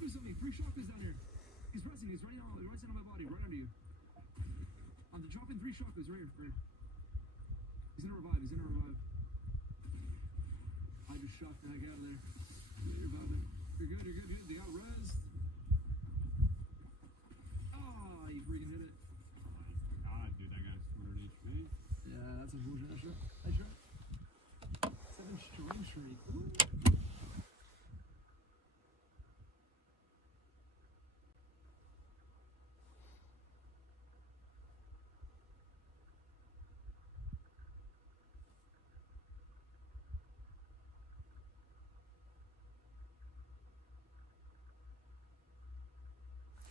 shockweighs on me. 3 shockweighs down here. He's pressing. He's running on the right side of my body, right under you. I'm dropping 3 shockwaves right here. Right here. He's gonna revive. He's gonna revive. I just shocked the heck out of there. You're reviving. You're good. You're good. Good. They got res. Ah, you freaking hit it. God, dude, that guy's 200 HP. Yeah, that's unfortunate. Nice shot. Nice shot. 7 string streak. Ooh.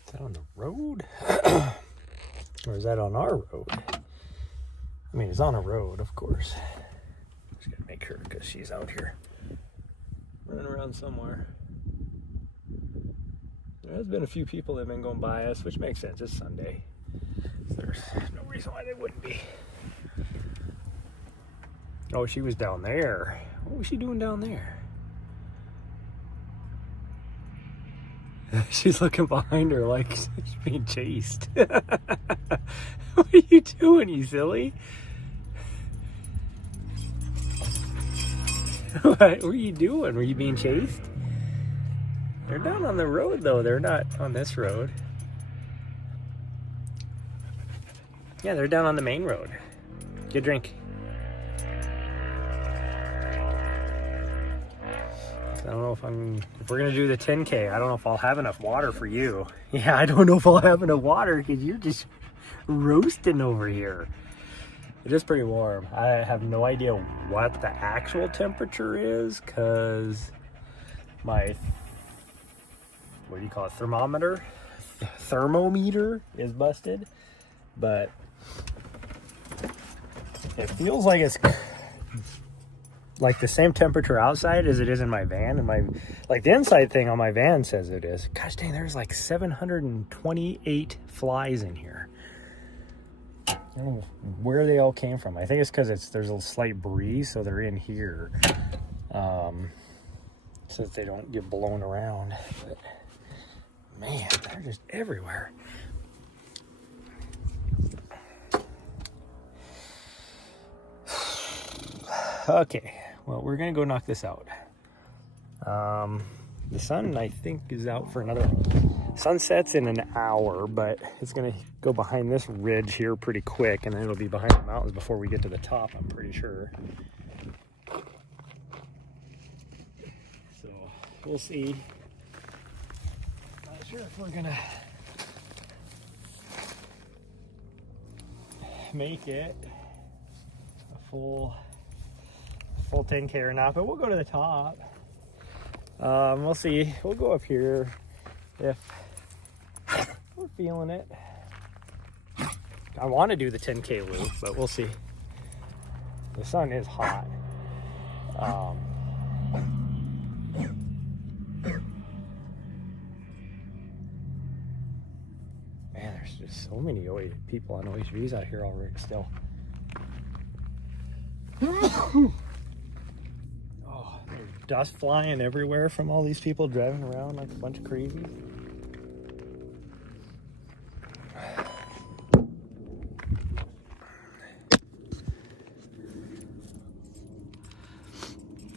Is that on the road? Or is that on our road? I mean, it's on a road, of course. Just gotta make sure because she's out here running around somewhere. There's been a few people that have been going by us, which makes sense. It's Sunday. There's no reason why they wouldn't be. Oh, she was down there. What was she doing down there? She's looking behind her like she's being chased. What are you doing, you silly? What were you doing? Were you being chased? They're down on the road, though. They're not on this road. Yeah, they're down on the main road. Get a drink. I don't know if we're going to do the 10K, I don't know if I'll have enough water for you. Yeah, I don't know if I'll have enough water because you're just roasting over here. It is pretty warm. I have no idea what the actual temperature is because my, what do you call it, thermometer? Thermometer is busted, but it feels like it's like the same temperature outside as it is in my van, and my, like the inside thing on my van says it is. Gosh dang, there's like 728 flies in here. I don't know where they all came from. I think it's because there's a slight breeze, so they're in here, so that they don't get blown around. But man, they're just everywhere. Okay. Well, we're going to go knock this out. The sun, I think, is out for another... Sunset's in an hour, but it's going to go behind this ridge here pretty quick, and then it'll be behind the mountains before we get to the top, I'm pretty sure. So, we'll see. Not sure if we're going to make it a full 10K or not, but we'll go to the top. We'll see. We'll go up here if we're feeling it. I want to do the 10K loop, but we'll see. The sun is hot. Man, there's just so many people on OHVs out here already still. Dust flying everywhere from all these people driving around like a bunch of crazies.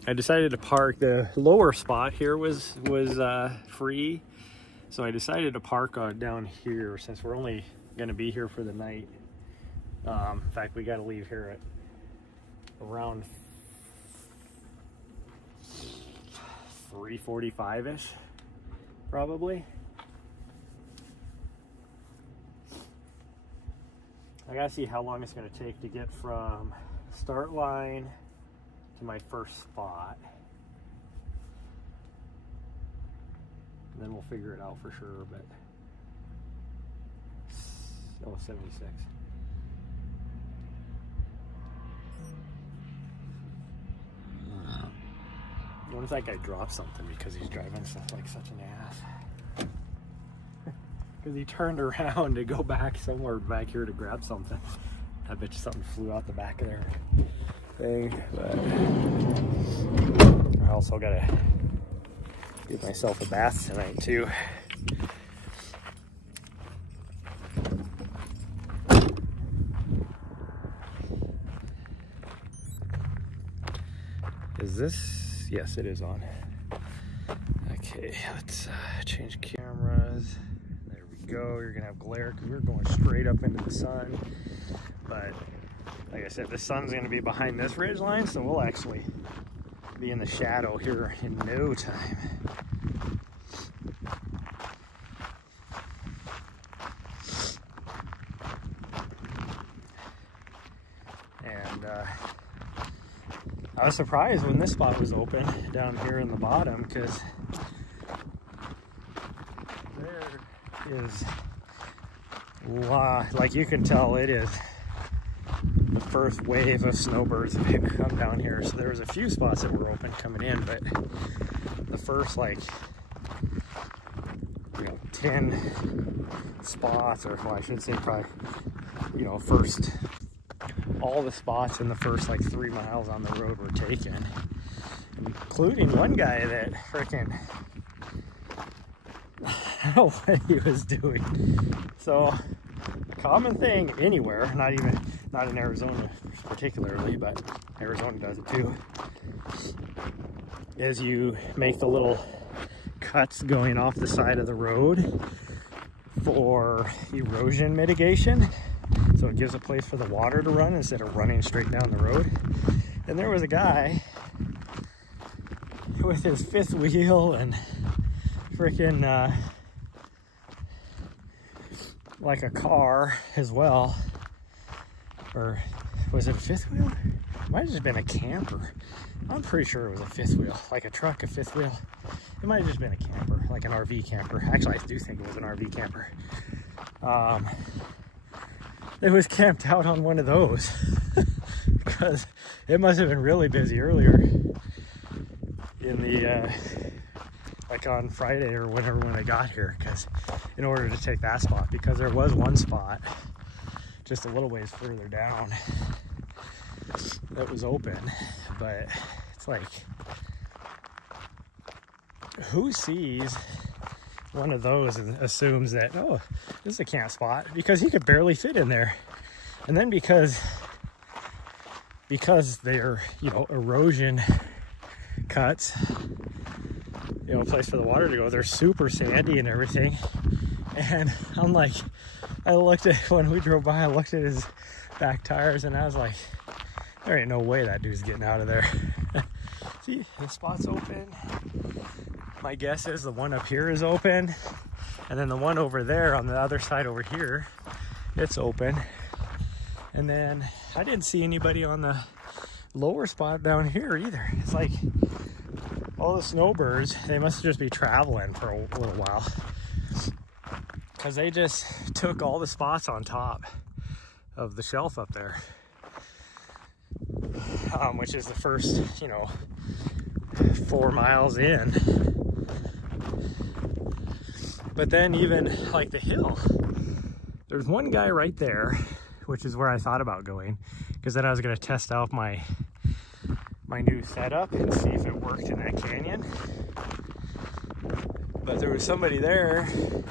I decided to park. The lower spot here was free, so I decided to park down here since we're only going to be here for the night. In fact, we got to leave here at around 3:45-ish, probably. I gotta see how long it's gonna take to get from start line to my first spot. And then we'll figure it out for sure, but... Oh, 76. What if that guy dropped something because he's driving stuff like such an ass? Because he turned around to go back somewhere back here to grab something. I bet you something flew out the back of their thing. But I also gotta Give myself a bath tonight too. Is this? Yes, it is on. Okay, let's change cameras. There we go. You're gonna have glare because we're going straight up into the sun. But like I said, the sun's gonna be behind this ridge line, so we'll actually be in the shadow here in no time. And I was surprised when this spot was open down here in the bottom, because there is, like you can tell, it is the first wave of snowbirds that have come down here. So there was a few spots that were open coming in, but the first, like, 10 spots, or well, I should say probably, first, all the spots in the first like 3 miles on the road were taken, including one guy that freaking, I don't know what he was doing. So, common thing anywhere, not in Arizona particularly, but Arizona does it too, is you make the little cuts going off the side of the road for erosion mitigation. So it gives a place for the water to run instead of running straight down the road. And there was a guy with his fifth wheel and freaking like a car as well. Or was it a fifth wheel? It might have just been a camper. I'm pretty sure it was a fifth wheel, like a truck, a fifth wheel. It might have just been a camper, like an RV camper. Actually, I do think it was an RV camper. It was camped out on one of those because it must have been really busy earlier in the like on Friday or whenever when I got here, because in order to take that spot, because there was one spot just a little ways further down that was open, but it's like, who sees one of those and assumes that, oh, this is a camp spot, because he could barely fit in there. And then because they're, erosion cuts, a place for the water to go, they're super sandy and everything. And I'm like, when we drove by, I looked at his back tires and I was like, there ain't no way that dude's getting out of there. See, the spot's open. My guess is the one up here is open, and then the one over there on the other side over here, it's open. And then I didn't see anybody on the lower spot down here either. It's like all the snowbirds, they must just be traveling for a little while, because they just took all the spots on top of the shelf up there, which is the first, 4 miles in. But then even like the hill, there's one guy right there, which is where I thought about going, because then I was going to test out my new setup and see if it worked in that canyon. But there was somebody there, and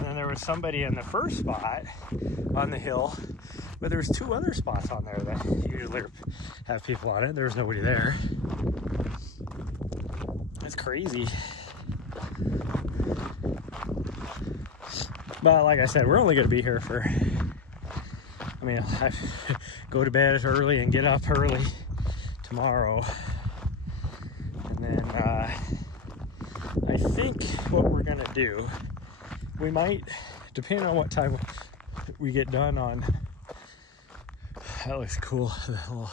then there was somebody in the first spot on the hill, but there was 2 other spots on there that usually have people on it. There was nobody there. That's crazy. But like I said, we're only going to be here for, I go to bed early and get up early tomorrow. And then I think what we're going to do, we might, depending on what time we get done on, that looks cool, the little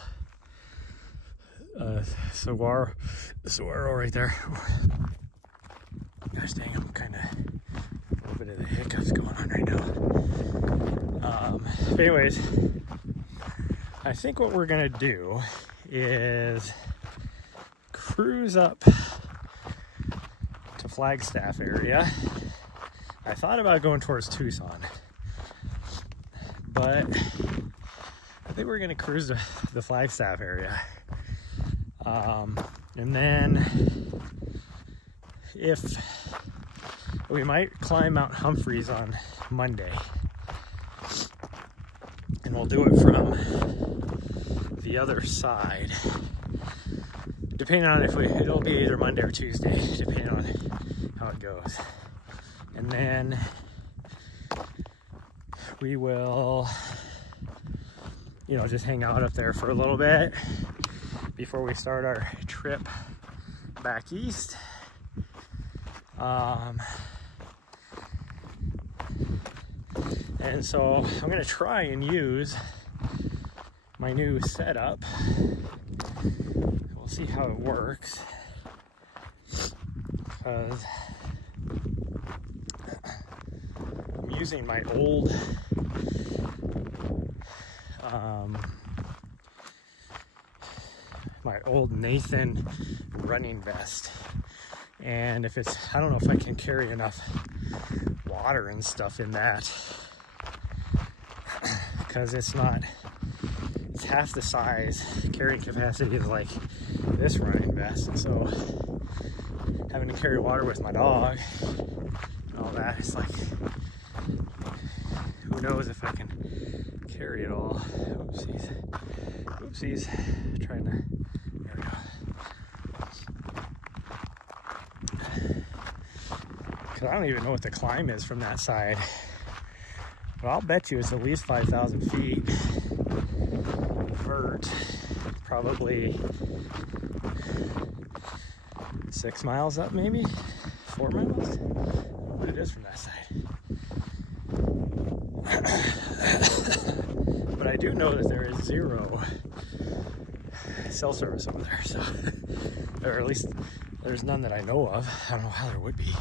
saguaro right there. Gosh dang, I'm kind of a little bit of the hiccups going on right now. But anyways, I think what we're gonna do is cruise up to Flagstaff area. I thought about going towards Tucson, but I think we're gonna cruise to the Flagstaff area. And then if we might climb Mount Humphreys on Monday, and we'll do it from the other side, depending on if it'll be either Monday or Tuesday, depending on how it goes. And then we will, you know, just hang out up there for a little bit before we start our trip back east. And so I'm gonna try and use my new setup. We'll see how it works, because I'm using my old Nathan running vest, and if it's, I don't know if I can carry enough water and stuff in that, because it's half the size. Carrying capacity is like this running vest, and so having to carry water with my dog and all that, it's like, who knows if I can carry it all. Oopsies, trying to, there we go. Because I don't even know what the climb is from that side, but I'll bet you it's at least 5,000 feet vert, probably 6 miles up, maybe 4 miles. I don't know what it is from that side. But I do know that there is 0 cell service over there, so, or at least there's none that I know of. I don't know how there would be,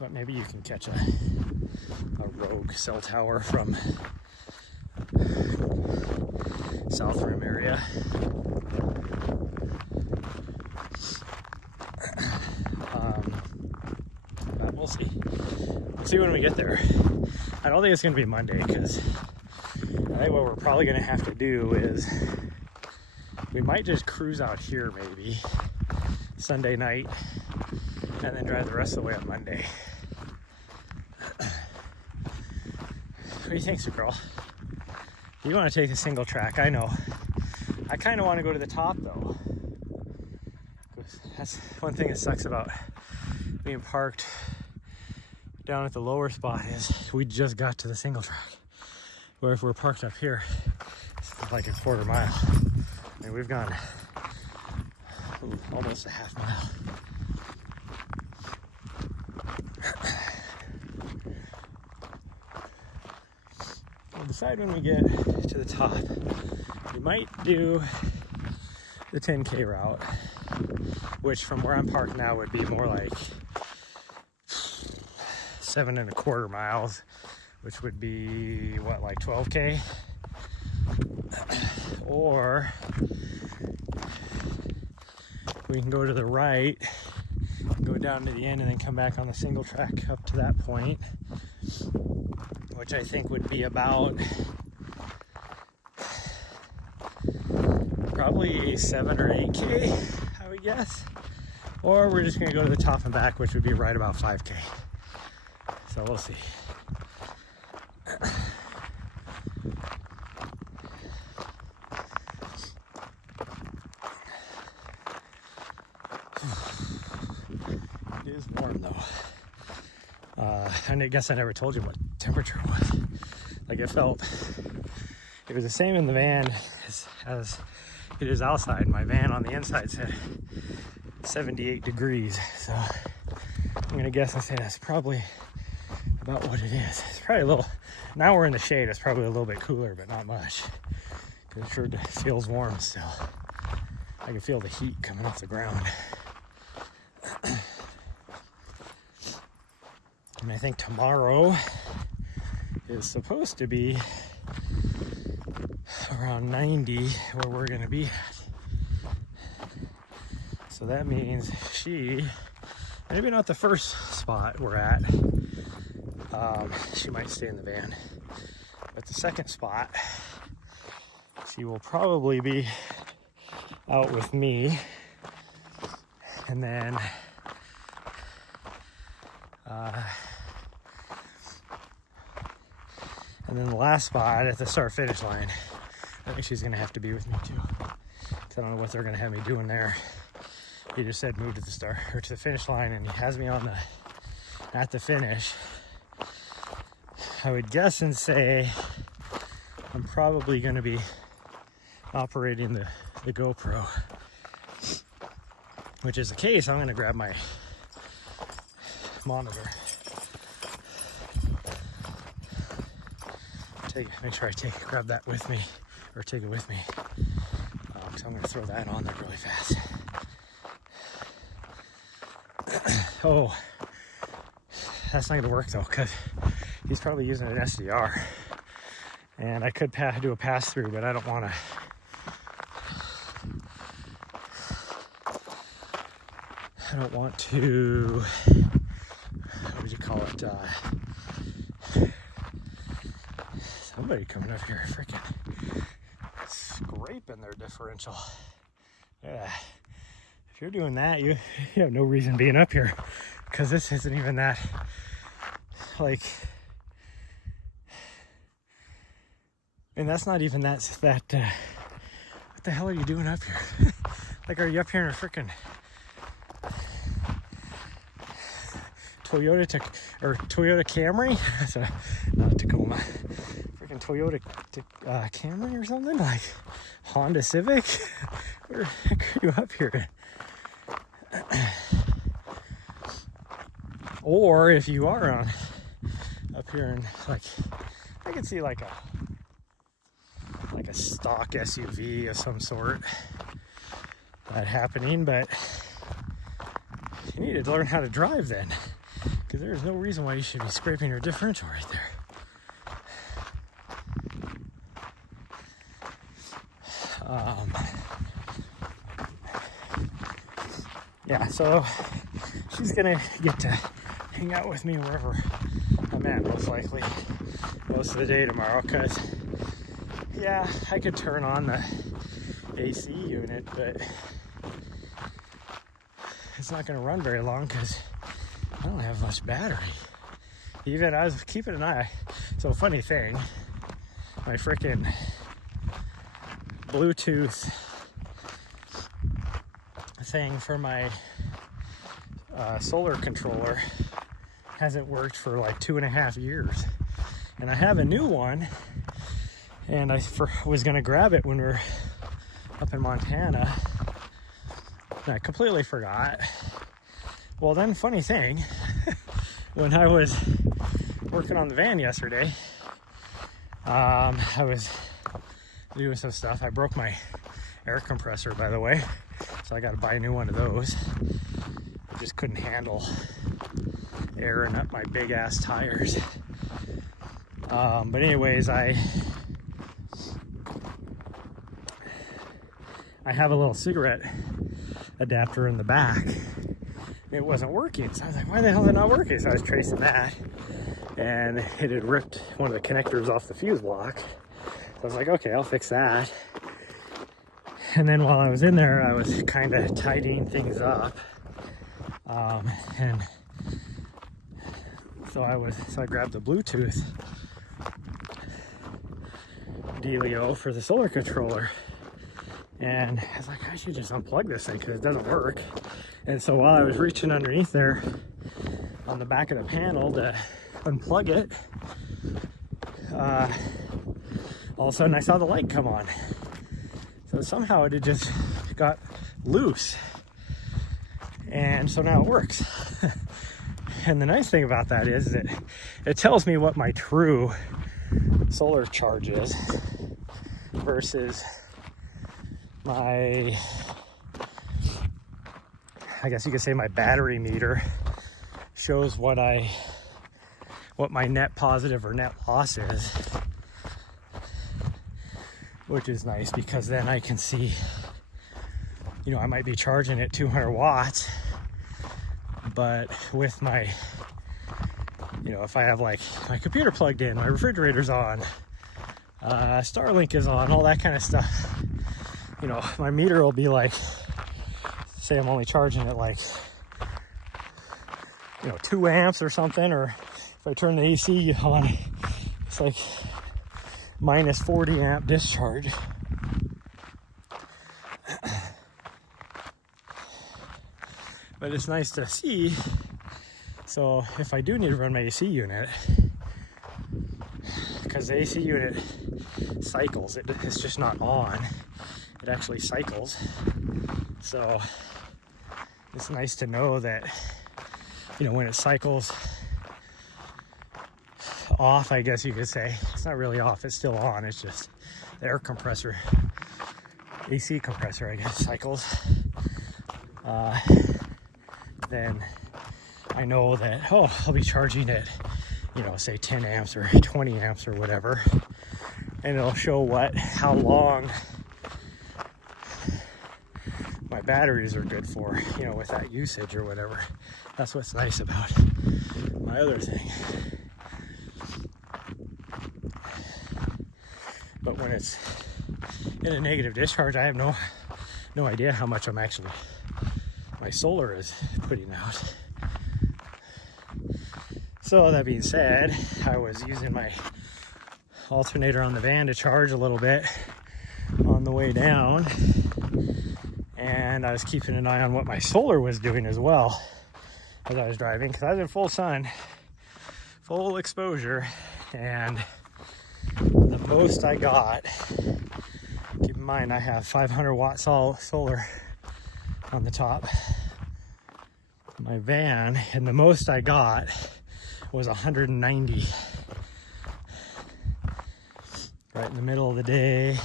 but maybe you can catch a rogue cell tower from South Rim area. But we'll see. We'll see when we get there. I don't think it's going to be Monday, because I think what we're probably going to have to do is we might just cruise out here maybe Sunday night and then drive the rest of the way on Monday. What do you think, Supergirl? You want to take a single track, I know. I kind of want to go to the top though. That's one thing that sucks about being parked down at the lower spot, is we just got to the single track. Where if we're parked up here, it's like a quarter mile. I mean, we've gone almost a half mile. We'll decide when we get to the top. We might do the 10K route, which from where I'm parked now would be more like 7.25 miles, which would be what, like 12K? Or we can go to the right, go down to the end, and then come back on the single track up to that point, which I think would be about probably 7 or 8K, I would guess. Or we're just gonna go to the top and back, which would be right about 5K. So we'll see. It is warm though. And I guess I never told you what temperature it was. Like it was the same in the van as it is outside. My van on the inside said 78 degrees. So I'm gonna guess and say that's probably about what it is. It's probably a little, now we're in the shade, it's probably a little bit cooler, but not much. It sure feels warm still. I can feel the heat coming off the ground. And I think tomorrow is supposed to be around 90 where we're gonna be at. So that means maybe not the first spot we're at, she might stay in the van, but the second spot, she will probably be out with me, And then the last spot at the start finish line, I think she's gonna have to be with me too. 'Cause I don't know what they're gonna have me doing there. He just said move to the start or to the finish line, and he has me on at the finish. I would guess and say I'm probably gonna be operating the GoPro, which is the case. I'm gonna grab my monitor. Make sure I grab that with me, or take it with me. So I'm gonna throw that on there really fast. Oh, that's not gonna work though, because he's probably using an SDR, and I could do a pass through, but I don't want to. I don't want to. What would you call it? Somebody coming up here, freaking scraping their differential. Yeah. If you're doing that, you have no reason being up here, because this isn't even that, like, and that's not even that, what the hell are you doing up here? Like, are you up here in a freaking Toyota Camry? That's not Tacoma. Freaking Toyota Camry or something? Like Honda Civic? Where the heck are you up here? Or if you are up here and like, I could see like a stock SUV of some sort that happening, but you need to learn how to drive then, because there's no reason why you should be scraping your differential right there. Yeah, so she's gonna get to hang out with me wherever I'm at, most likely most of the day tomorrow, because yeah, I could turn on the AC unit, but it's not gonna run very long because I don't have much battery. Even I was keeping an eye. So funny thing, my freaking Bluetooth thing for my solar controller hasn't worked for like 2.5 years, and I have a new one, and I was gonna grab it when we were up in Montana, and I completely forgot. Well, then funny thing, when I was working on the van yesterday, I was doing some stuff. I broke my air compressor, by the way, so I got to buy a new one of those. I just couldn't handle airing up my big ass tires. But anyways, I have a little cigarette adapter in the back. It wasn't working, so I was like, why the hell is it not working? So I was tracing that, and it had ripped one of the connectors off the fuse block. So I was like, okay, I'll fix that. And then while I was in there, I was kind of tidying things up, and so I grabbed the Bluetooth dealio for the solar controller, and I was like, I should just unplug this thing because it doesn't work. And so while I was reaching underneath there on the back of the panel to unplug it, all of a sudden I saw the light come on. So somehow it had just got loose, and so now it works. And the nice thing about that is that it tells me what my true solar charge is versus my, I guess you could say my battery meter shows what my net positive or net loss is, which is nice because then I can see, you know, I might be charging at 200 watts, but with my, you know, if I have like my computer plugged in, my refrigerator's on, Starlink is on, all that kind of stuff, you know, my meter will be like say I'm only charging it like, 2 amps or something, or if I turn the AC on, it's like minus 40 amp discharge. But it's nice to see. So if I do need to run my AC unit, because the AC unit cycles, it's just not on, it actually cycles. So it's nice to know that, when it cycles off, I guess you could say, it's not really off, it's still on, it's just the air compressor, AC compressor, I guess, cycles. Then I know that, I'll be charging it, say 10 amps or 20 amps or whatever, and it'll show how long my batteries are good for, with that usage or whatever. That's what's nice about my other thing. But when it's in a negative discharge, I have no idea how much my solar is putting out. So that being said, I was using my alternator on the van to charge a little bit on the way down, and I was keeping an eye on what my solar was doing as well as I was driving, because I was in full sun, full exposure, and the most I got, keep in mind I have 500 watt solar on the top of my van, and the most I got was 190 right in the middle of the day.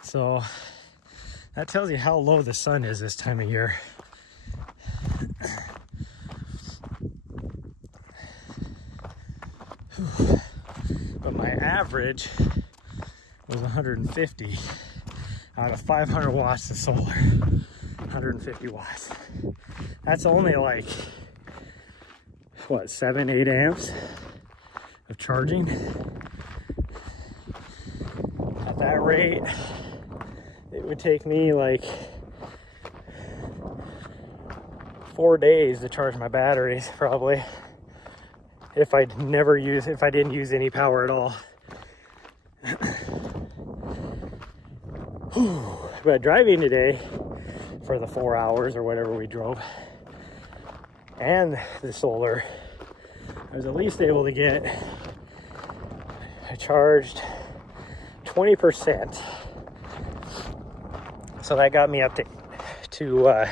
So that tells you how low the sun is this time of year. But my average was 150 out of 500 watts of solar. 150 watts. That's only like, 7-8 amps of charging. At that rate, it would take me like 4 days to charge my batteries, probably, if I didn't use any power at all. But driving today for the 4 hours or whatever we drove, and the solar, I was at least able to get, I charged 20%. So that got me up to I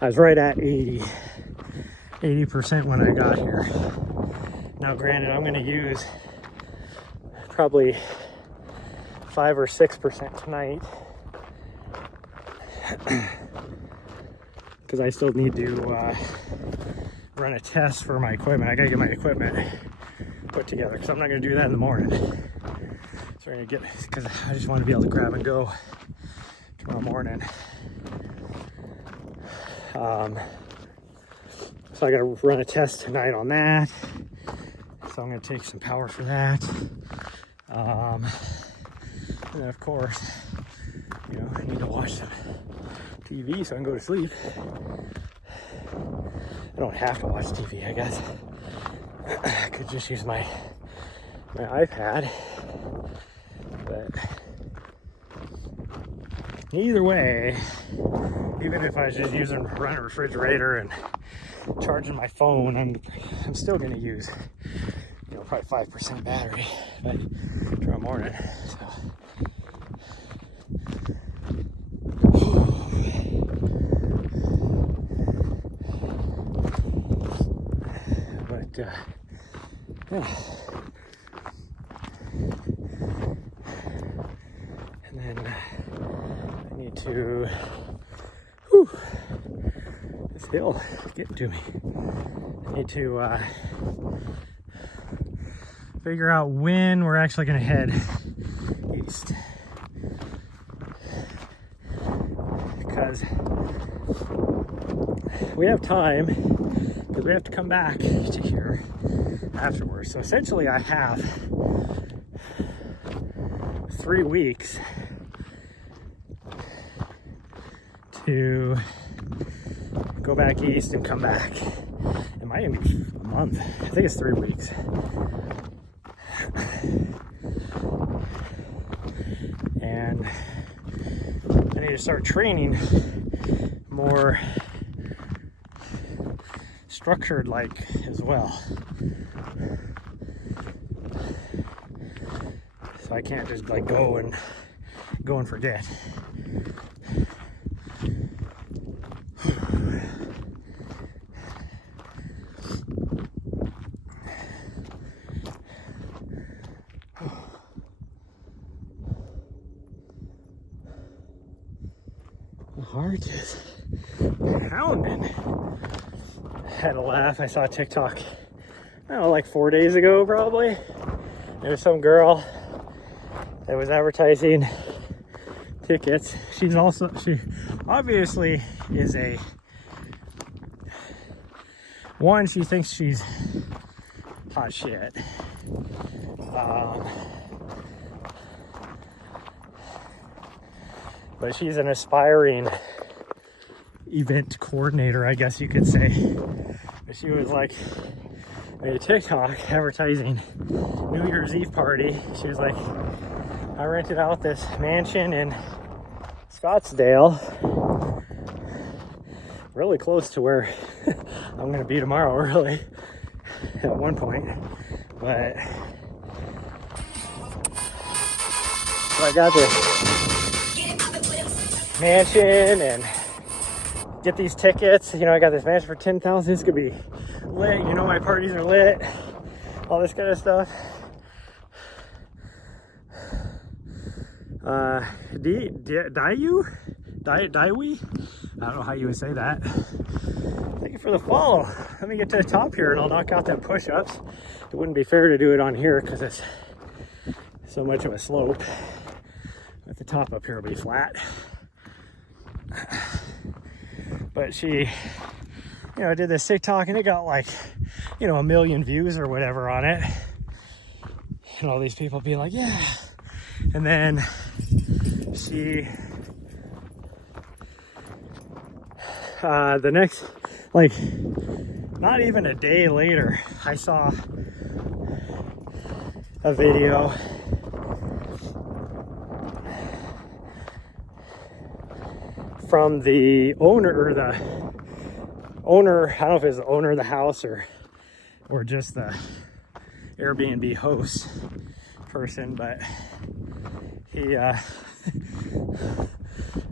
was right at 80% when I got here. Now granted, I'm going to use probably 5 or 6% tonight, because I still need to run a test for my equipment. I gotta get my equipment put together, because I'm not gonna do that in the morning. So we're gonna because I just want to be able to grab and go tomorrow morning. So I gotta run a test tonight on that. So I'm gonna take some power for that. And then of course, I need to watch some TV so I can go to sleep. I don't have to watch TV, I guess. I could just use my iPad. But either way, even if I was just run a refrigerator and charging my phone, I'm still gonna use, probably 5% battery, but tomorrow morning. So. Yeah. And then I need to, this hill is getting to me. I need to figure out when we're actually going to head east. Because we have time, because we have to come back to here afterwards. So essentially I have 3 weeks to go back east and come back. It might even be a month. I think it's 3 weeks. And I need to start training more structured like as well. So I can't just like go and forget. My heart is pounding. Had a laugh. I saw a TikTok, I don't know, like 4 days ago probably. There was some girl that was advertising tickets. She obviously is she thinks she's hot shit. But she's an aspiring event coordinator, I guess you could say. But she was like, made a TikTok advertising New Year's Eve party. She was like, I rented out this mansion in Scottsdale, really close to where I'm gonna be tomorrow, really, at one point. But so I got this mansion and get these tickets. You know, I got this mansion for $10,000. This could be lit. You know, my parties are lit. All this kind of stuff. Daiwi? I don't know how you would say that. Thank you for the follow. Let me get to the top here and I'll knock out them push-ups. It wouldn't be fair to do it on here because it's so much of a slope. At the top up here will be flat. But she, you know, did this TikTok and it got like, you know, 1 million views or whatever on it. And all these people being like, yeah. And then she, the next, like, not even a day later, I saw a video from the owner, I don't know if it's the owner of the house or just the Airbnb host person, but he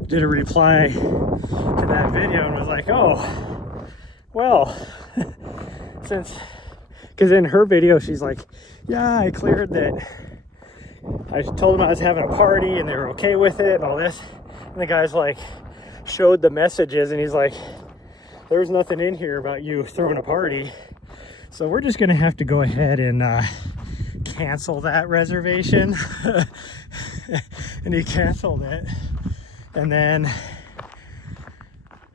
did a reply to that video and was like, oh, well, because in her video she's like, yeah, I cleared that, I told them I was having a party and they were okay with it and all this, and the guy's like, showed the messages and he's like, there's nothing in here about you throwing a party, so we're just gonna have to go ahead and cancel that reservation. And he canceled it. And then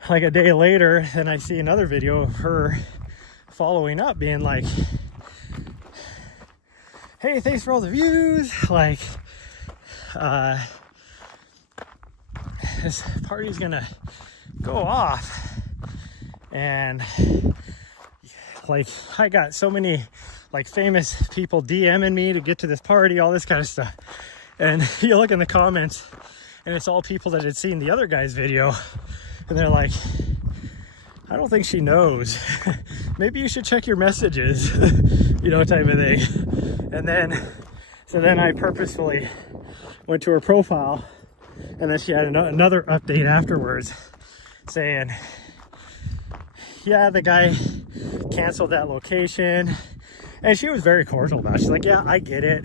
like a day later, then I see another video of her following up being like, hey, thanks for all the views, like this party's gonna go off. And like, I got so many like famous people DMing me to get to this party, all this kind of stuff. And you look in the comments and it's all people that had seen the other guy's video and they're like, I don't think she knows. Maybe you should check your messages, you know, type of thing. And then, so then I purposefully went to her profile and then she had another update afterwards saying, yeah, the guy canceled that location. And she was very cordial about it. She's like, yeah, I get it.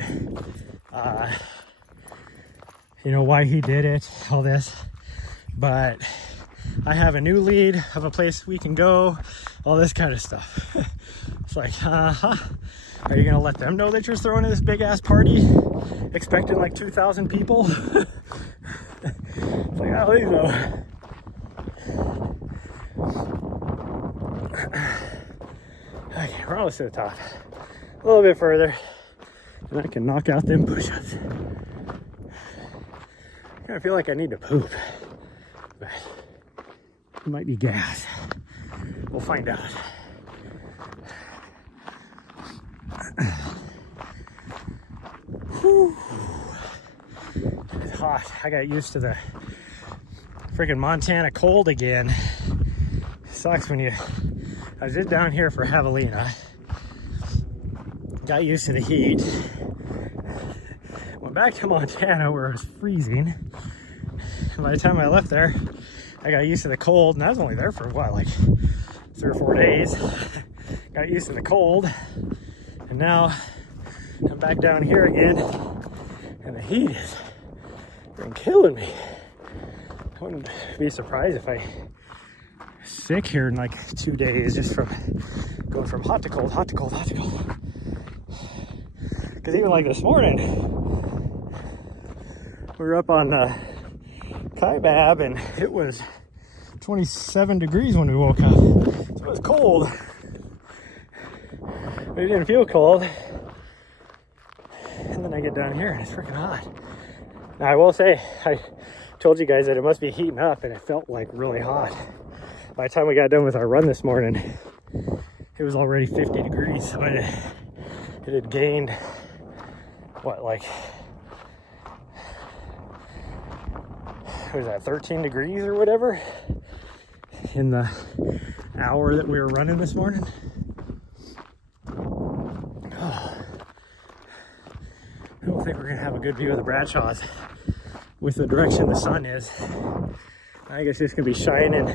You know, why he did it, all this. But I have a new lead of a place we can go, all this kind of stuff. It's like, are you gonna let them know that you're throwing this big ass party expecting like 2,000 people? It's like, I don't think so. Okay, we're almost to the top. A little bit further, and I can knock out them push-ups. I kind of feel like I need to poop. But It might be gas. We'll find out. Whew. It's hot. I got used to the freaking Montana cold again. Sucks when you... I was just down here for Javelina. Got used to the heat. Went back to Montana where it was freezing. And by the time I left there, I got used to the cold, and I was only there for what, like 3 or 4 days. Got used to the cold, and now I'm back down here again, and the heat is been killing me. I wouldn't be surprised if I was sick here in like 2 days, just from going from hot to cold, hot to cold, hot to cold. Because even like this morning, we were up on Kaibab, and it was 27 degrees when we woke up. So it was cold, but it didn't feel cold. And then I get down here and it's freaking hot. Now I will say, I told you guys that it must be heating up, and it felt like really hot. By the time we got done with our run this morning, it was already 50 degrees. So it had gained, what, like, what was that, 13 degrees or whatever in the hour that we were running this morning. Oh. I don't think we're gonna have a good view of the Bradshaws with the direction the sun is. I guess it's gonna be shining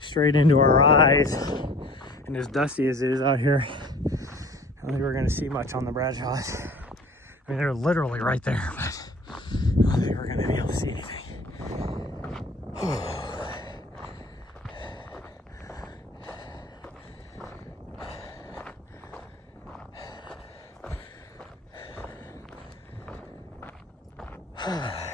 straight into our eyes, and as dusty as it is out here, I don't think we're gonna see much on the Bradshaws. I mean, they're literally right there, but I don't think we're gonna be able to see anything.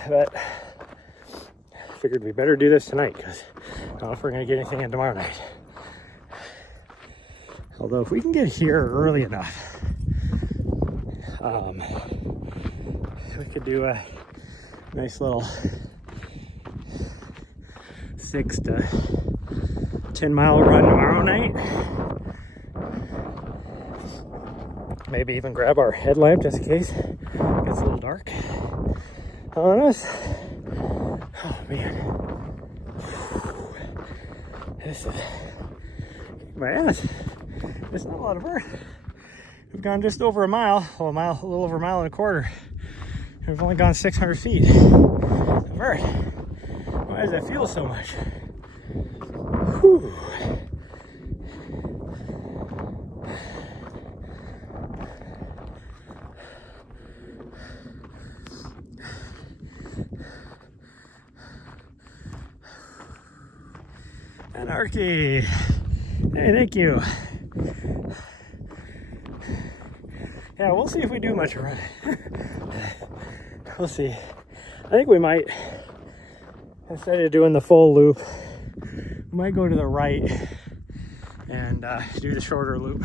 But I figured we better do this tonight, because I don't know if we're going to get anything in tomorrow night. Although if we can get here early enough, we could do a nice little 6 to 10 mile run tomorrow night. Maybe even grab our headlamp just in case it gets a little dark on us. Oh man, this is my ass. It's not a lot of earth. We've gone just over a mile, well, a little over a mile and a quarter. We've only gone 600 feet of earth. Why does that feel so much? Whew. Anarchy. Hey, thank you. Yeah, we'll see if we do much running. We'll see. I think we might, instead of doing the full loop, we might go to the right and do the shorter loop.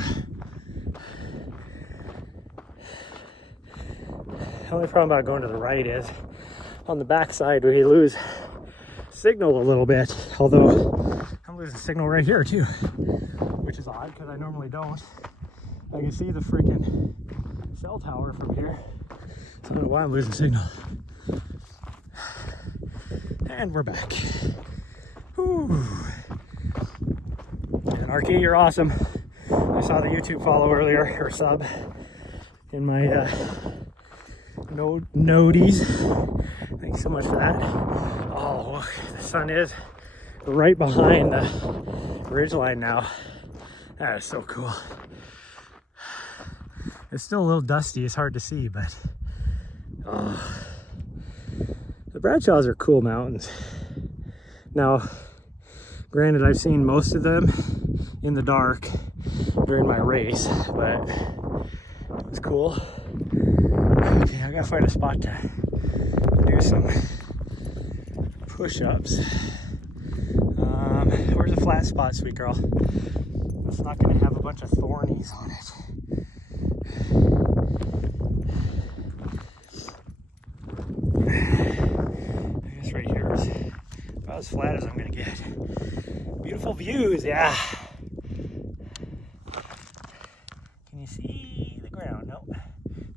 The only problem about going to the right is on the backside we lose signal a little bit, although I'm losing signal right here too, which is odd because I normally don't. I can see the freaking cell tower from here, so I don't know why I'm losing signal. And we're back. Whew. Anarchy, you're awesome. I saw the YouTube follow earlier, or sub, in my noties. Thanks so much for that. Oh, the sun is right behind the ridgeline now. That is so cool. It's still a little dusty, it's hard to see, but oh, the Bradshaws are cool mountains. Now, granted, I've seen most of them in the dark during my race, but it was cool. Okay, I gotta find a spot to do some push-ups. Where's the flat spot, sweet girl? It's not gonna have a bunch of thornies on it. I guess right here is about as flat as I'm gonna get. Beautiful views, yeah. Can you see the ground? No.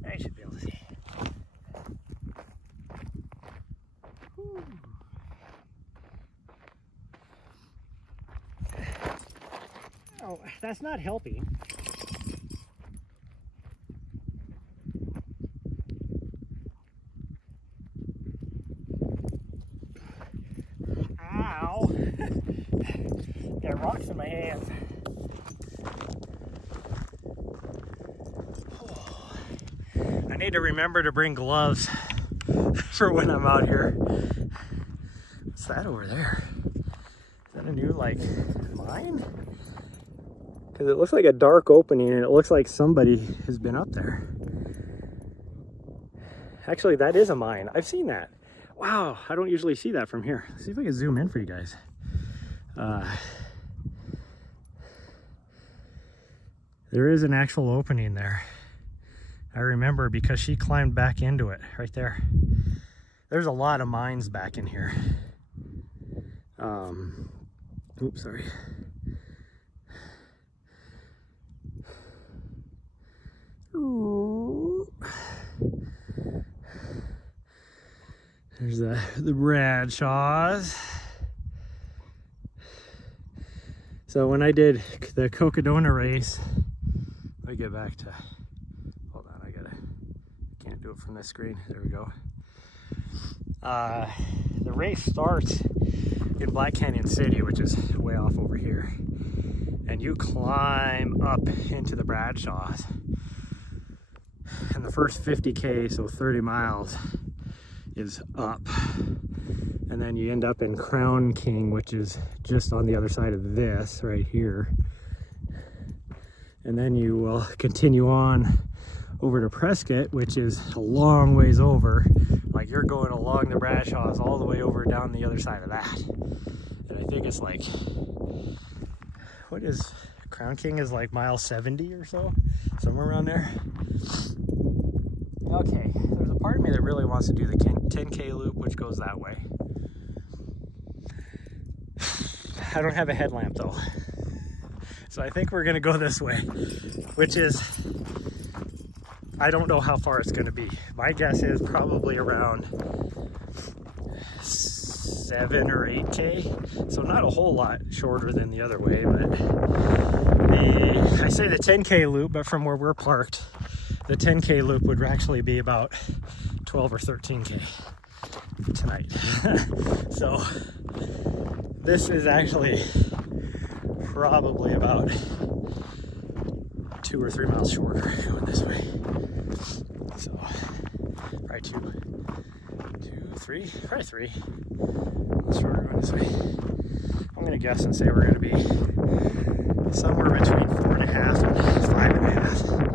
I should be able to see. Whew. Oh, that's not helping. Ow! Got rocks in my hands. I need to remember to bring gloves for when I'm out here. What's that over there? Is that a new, like, mine? Because it looks like a dark opening and it looks like somebody has been up there. Actually, that is a mine. I've seen that. Wow, I don't usually see that from here. Let's see if I can zoom in for you guys. There is an actual opening there. I remember because she climbed back into it right there. There's a lot of mines back in here. Oops, sorry. Ooh. There's the Bradshaws. So when I did the Cocodona race, let me get back to, hold on, can't do it from this screen. There we go. The race starts in Black Canyon City, which is way off over here. And you climb up into the Bradshaws. And the first 50K, so 30 miles, is up. And then you end up in Crown King, which is just on the other side of this right here. And then you will continue on over to Prescott, which is a long ways over. Like you're going along the Bradshaws all the way over down the other side of that. And I think it's like, what is, Crown King is like mile 70 or so, somewhere around there. Okay, there's a part of me that really wants to do the 10K loop, which goes that way. I don't have a headlamp though. So I think we're gonna go this way, which is, I don't know how far it's gonna be. My guess is probably around 7 or 8K. So not a whole lot shorter than the other way, but I say the 10K loop, but from where we're parked, the 10K loop would actually be about 12 or 13K tonight. So this is actually probably about 2 or 3 miles shorter going this way. So probably 2, 3, probably 3 miles shorter going this way. I'm gonna guess and say we're gonna be somewhere between 4.5 and 5.5.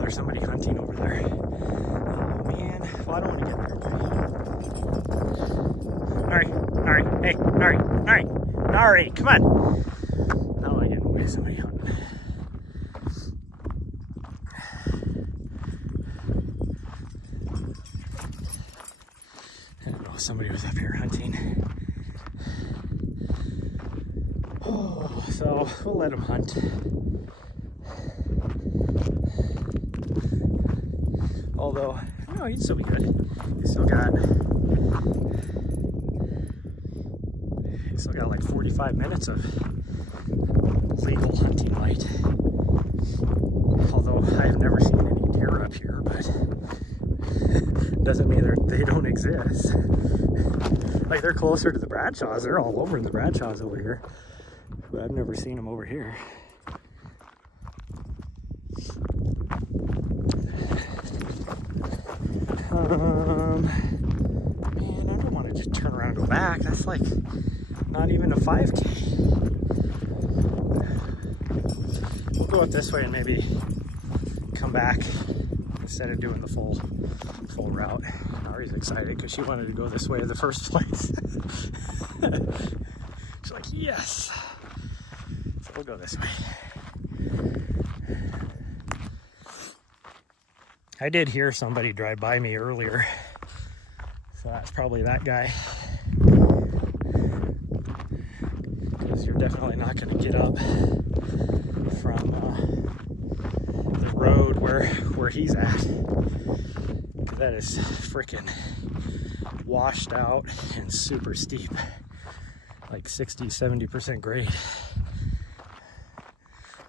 There's somebody hunting over there. Oh man, well I don't want to get there. Nari, hey, Nari, come on. I don't want to get away from somebody hunting. I don't know, somebody was up here hunting. Oh, so we'll let him hunt. Although, no, he'd still be good. He's still got like 45 minutes of legal hunting light. Although I have never seen any deer up here, but doesn't mean they don't exist. Like they're closer to the Bradshaws. They're all over in the Bradshaws over here, but I've never seen them over here. Man, I don't want to just turn around and go back. That's like not even a 5K. We'll go out this way and maybe come back instead of doing the full route. Ari's excited because she wanted to go this way in the first place. She's like, yes. So we'll go this way. I did hear somebody drive by me earlier So that's probably that guy. Because you're definitely not going to get up from the road where he's at. Because that is freaking washed out and super steep. Like 60-70% grade.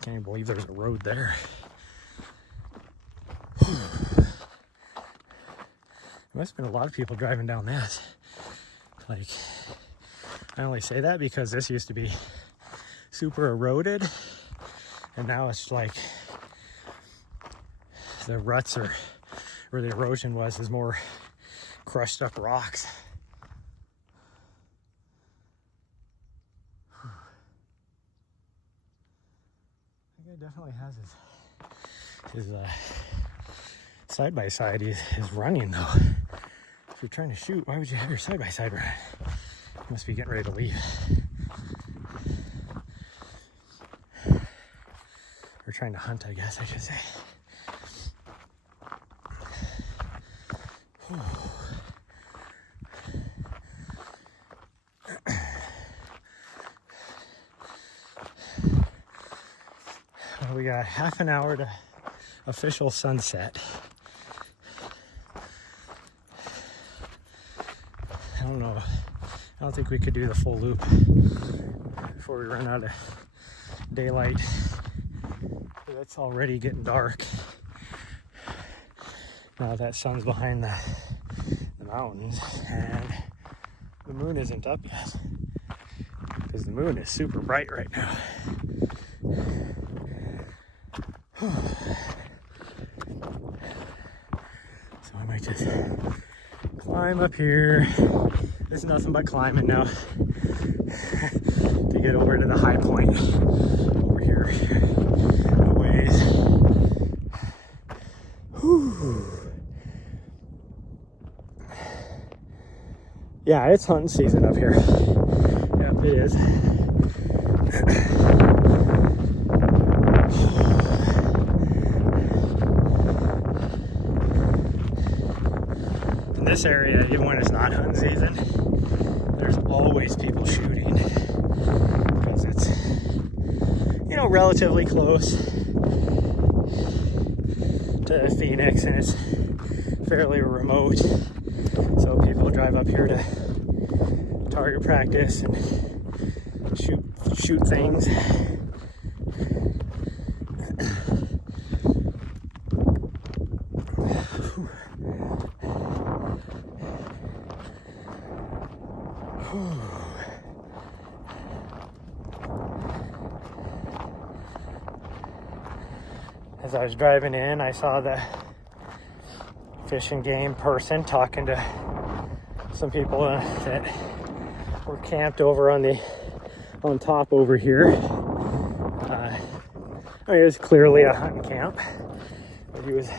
Can't even believe there's a road there. There must have been a lot of people driving down this. Like, I only say that because this used to be super eroded, and now it's like the ruts are where the erosion was is more crushed up rocks. I think it definitely has his side-by-side is running though. If you're trying to shoot, why would you have your side-by-side run? You must be getting ready to leave. Or trying to hunt, I guess I should say. Well, we got half an hour to official sunset. I don't know. I don't think we could do the full loop before we run out of daylight. It's already getting dark. Now that sun's behind the mountains, and the moon isn't up yet. Because the moon is super bright right now. So I might just climb up here. There's nothing but climbing now to get over to the high point over here. A ways. Whew. Yeah, it's hunting season up here. Yep, it is. In this area, even when it's not hunting season, there's always people shooting because it's, you know, relatively close to Phoenix and it's fairly remote. So people drive up here to target practice and shoot things. As I was driving in, I saw the Fish and Game person talking to some people that were camped over on top over here. I mean, it was clearly a hunting camp, but he was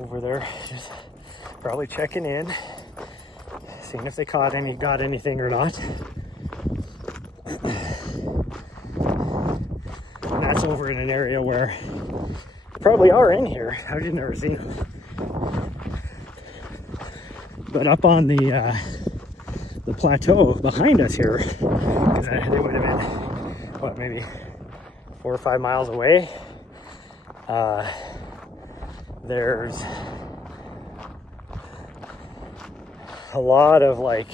over there just probably checking in, seeing if they got anything or not. And that's over in an area where probably are in here. I've just never seen them. But up on the plateau behind us here, because they would have been, what, maybe 4 or 5 miles away, there's a lot of like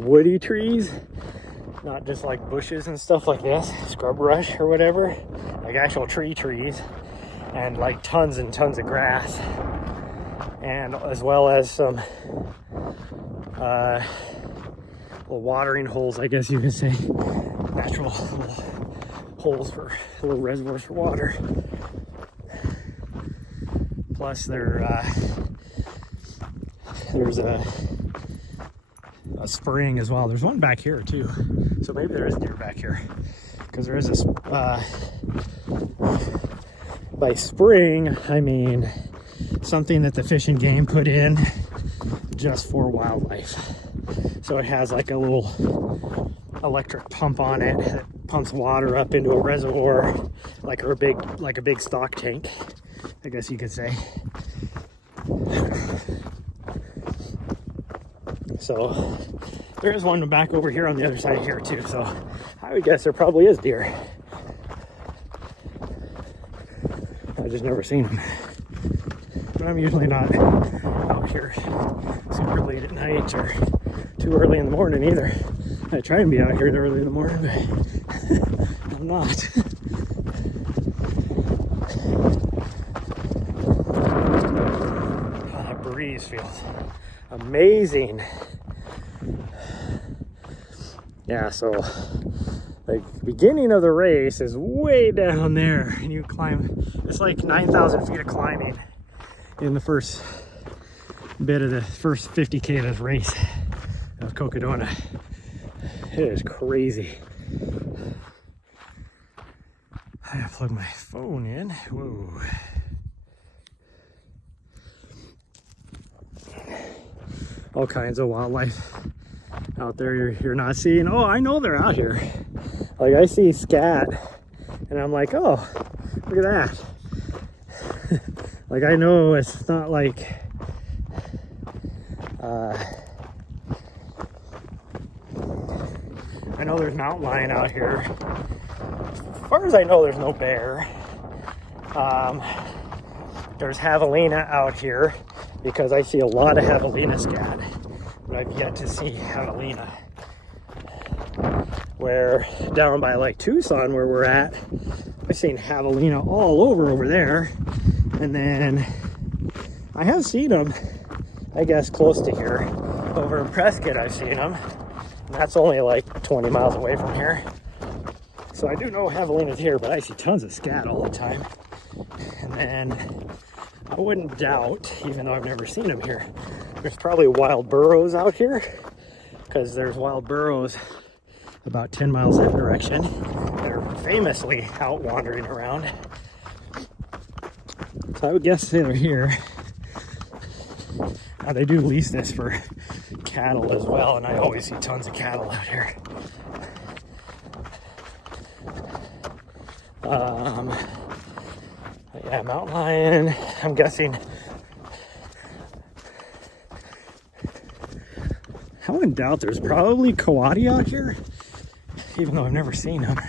woody trees, not just like bushes and stuff like this, scrub brush or whatever, like actual trees, and like tons and tons of grass, and as well as some little watering holes, I guess you could say, natural little holes for little reservoirs for water. Plus there's a spring as well. There's one back here too, so maybe there is deer back here, because there is this by spring I mean something that the Fish and Game put in just for wildlife. So it has like a little electric pump on it that pumps water up into a reservoir like a big stock tank, I guess you could say. So there is one back over here on the other side here too. So I would guess there probably is deer. I just never seen them. But I'm usually not out here super late at night or too early in the morning either. I try and be out here early in the morning, but I'm not. Oh, that breeze feels amazing. Yeah, so the beginning of the race is way down there, and you climb, it's like 9,000 feet of climbing in the first bit of the first 50K of this race of Cocodona. It is crazy. I gotta plug my phone in. Whoa. All kinds of wildlife out there you're not seeing. Oh, I know they're out here. Like I see scat and I'm like, oh, look at that. Like I know it's not like I know there's mountain lion out here. As far as I know, there's no bear. There's javelina out here because I see a lot of javelina scat, but I've yet to see javelina. Where down by like Tucson where we're at, I've seen javelina all over there. And then I have seen them, I guess, close to here. Over in Prescott, I've seen them. And that's only like 20 miles away from here. So I do know javelina's here, but I see tons of scat all the time. And then I wouldn't doubt, even though I've never seen them here, there's probably wild burros out here, because there's wild burros about 10 miles that direction. They're famously out wandering around. So I would guess they're here. Now they do lease this for cattle as well, and I always see tons of cattle out here. Yeah, mountain lion, I'm guessing. I wouldn't doubt there's probably coati out here, even though I've never seen them.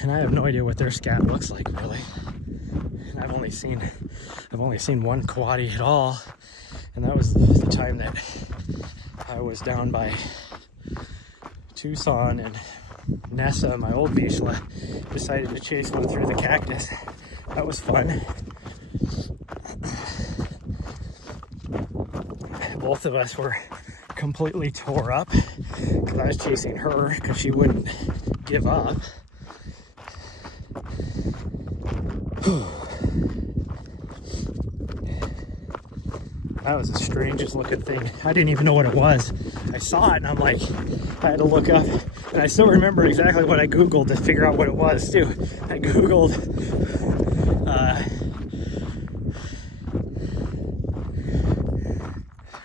And I have no idea what their scat looks like, really. And I've only seen one coati at all, and that was the time that I was down by Tucson, and Nessa, my old Vizsla, decided to chase one through the cactus. That was fun. Both of us were completely tore up because I was chasing her because she wouldn't give up. That was the strangest looking thing. I didn't even know what it was. I saw it and I'm like, I had to look up, and I still remember exactly what I Googled to figure out what it was too. I Googled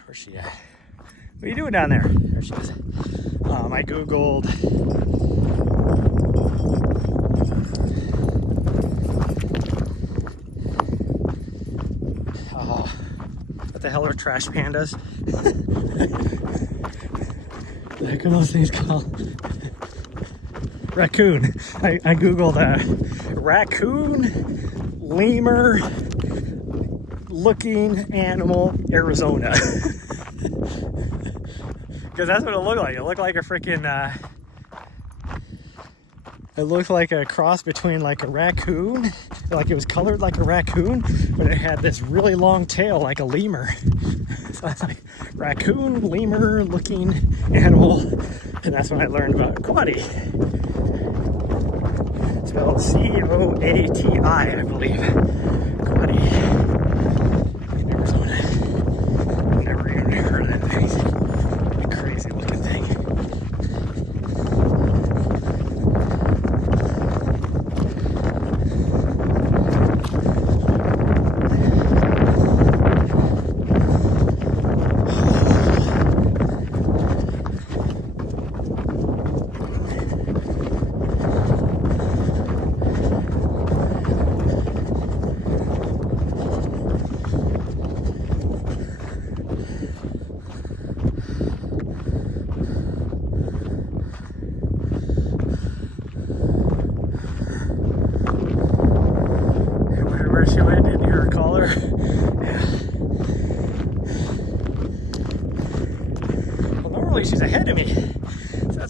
where's she at? What are you doing down there? There she is. I Googled what the hell are trash pandas? What the heck are those things called? Raccoon. I Googled raccoon lemur looking animal, Arizona. Because that's what it looked like. It looked like a freaking it looked like a cross between like a raccoon, like it was colored like a raccoon, but it had this really long tail like a lemur. So I was like, raccoon, lemur looking animal. And that's when I learned about coati. Spelled C-O-A-T-I, I believe. Coati. In Arizona. I've never even heard of that thing. A crazy looking thing.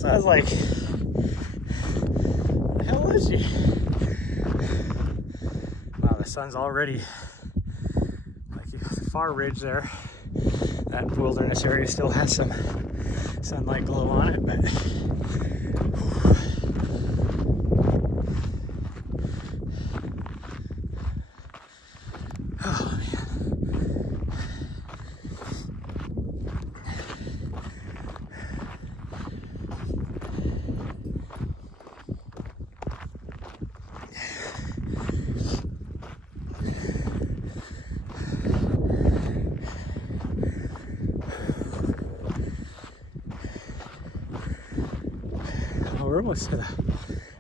So I was like, the hell is she? Wow, the sun's already, like the far ridge there, that wilderness area still has some sunlight glow on it, but oh man. We're almost to the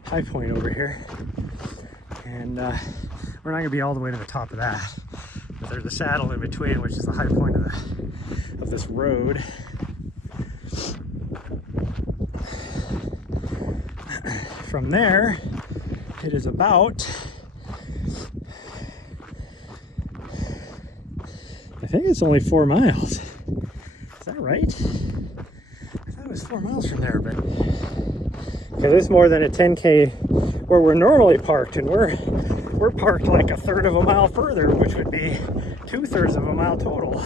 high point over here, and we're not going to be all the way to the top of that, but there's a saddle in between, which is the high point of this road. From there, it is about, I think it's only 4 miles. Is that right? I thought it was 4 miles from there, but because it's more than a 10K where we're normally parked, and we're parked like a third of a mile further, which would be 2/3 of a mile total.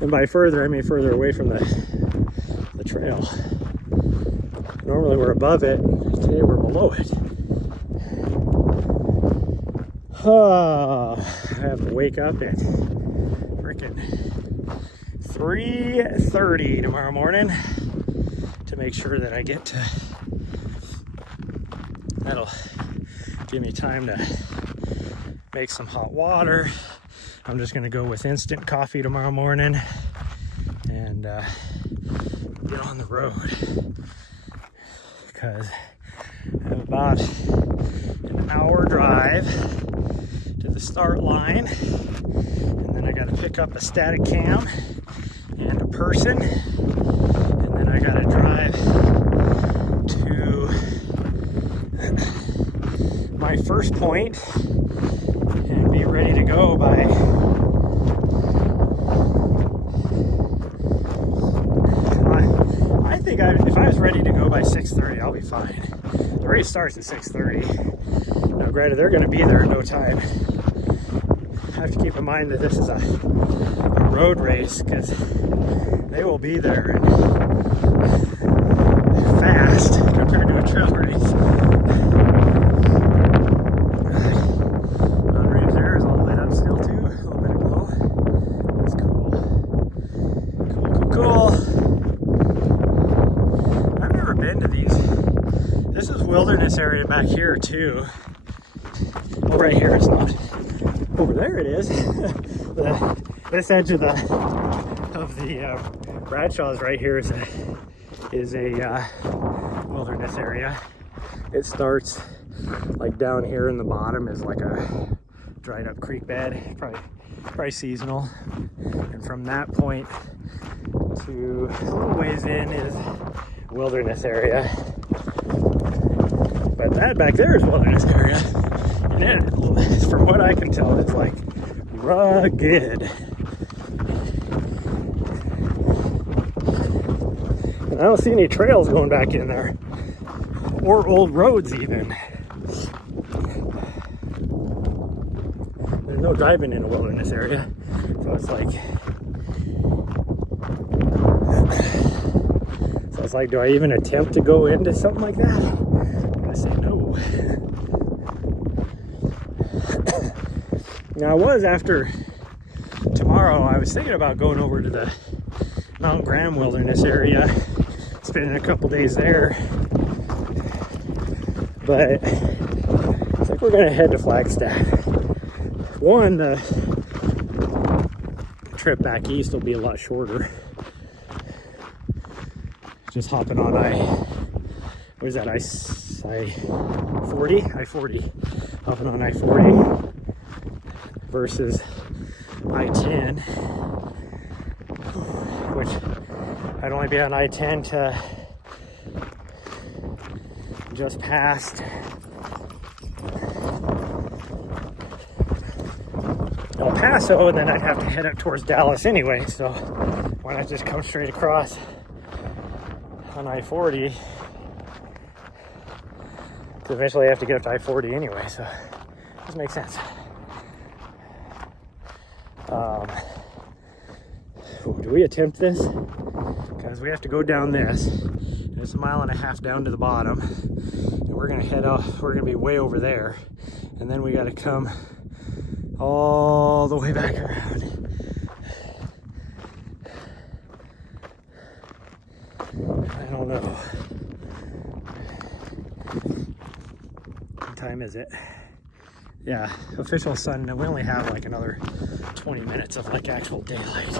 And by further, I mean further away from the trail. Normally we're above it, today we're below it. Oh, I have to wake up at freaking 3:30 tomorrow morning to make sure that I get to, that'll give me time to make some hot water. I'm just gonna go with instant coffee tomorrow morning and get on the road, because I have about an hour drive to the start line, and then I gotta pick up a static cam and a person, and then I gotta drive to my first point and be ready to go by I think if I was ready to go by 6:30, I'll be fine. The race starts at 6:30. Now granted, they're going to be there in no time. I have to keep in mind that this is a road race, because they will be there and fast compared to a trail race. Mountain range there is all lit up still too, a little bit of glow. That's cool. Cool. I've never been to these. This is wilderness area back here too. Oh, right here it's not. Over there it is. This edge of the Bradshaw's right here is a wilderness area. It starts like down here in the bottom is like a dried up creek bed, probably seasonal, and from that point to a little ways in is wilderness area. But that back there is wilderness area, and then from what I can tell, it's like rugged. And I don't see any trails going back in there, or old roads even. There's no driving in a wilderness area, so it's like, do I even attempt to go into something like that? I'm gonna say no. Now, after tomorrow, I was thinking about going over to the Mount Graham Wilderness area, spending a couple days there, but I think we're gonna head to Flagstaff. One, the trip back east will be a lot shorter. Just hopping on what is that, I-40? I-40. Hopping on I-40 versus I-10, which I'd only be on I-10 to just past El Paso, and then I'd have to head up towards Dallas anyway. So why not just come straight across on I-40? Because eventually I have to get up to I-40 anyway, so this makes sense. Do we attempt this? Because we have to go down this. And it's 1.5 miles down to the bottom. And we're gonna head off, we're gonna be way over there. And then we gotta come all the way back around. I don't know. What time is it? Yeah, official sun. We only have like another 20 minutes of like actual daylight.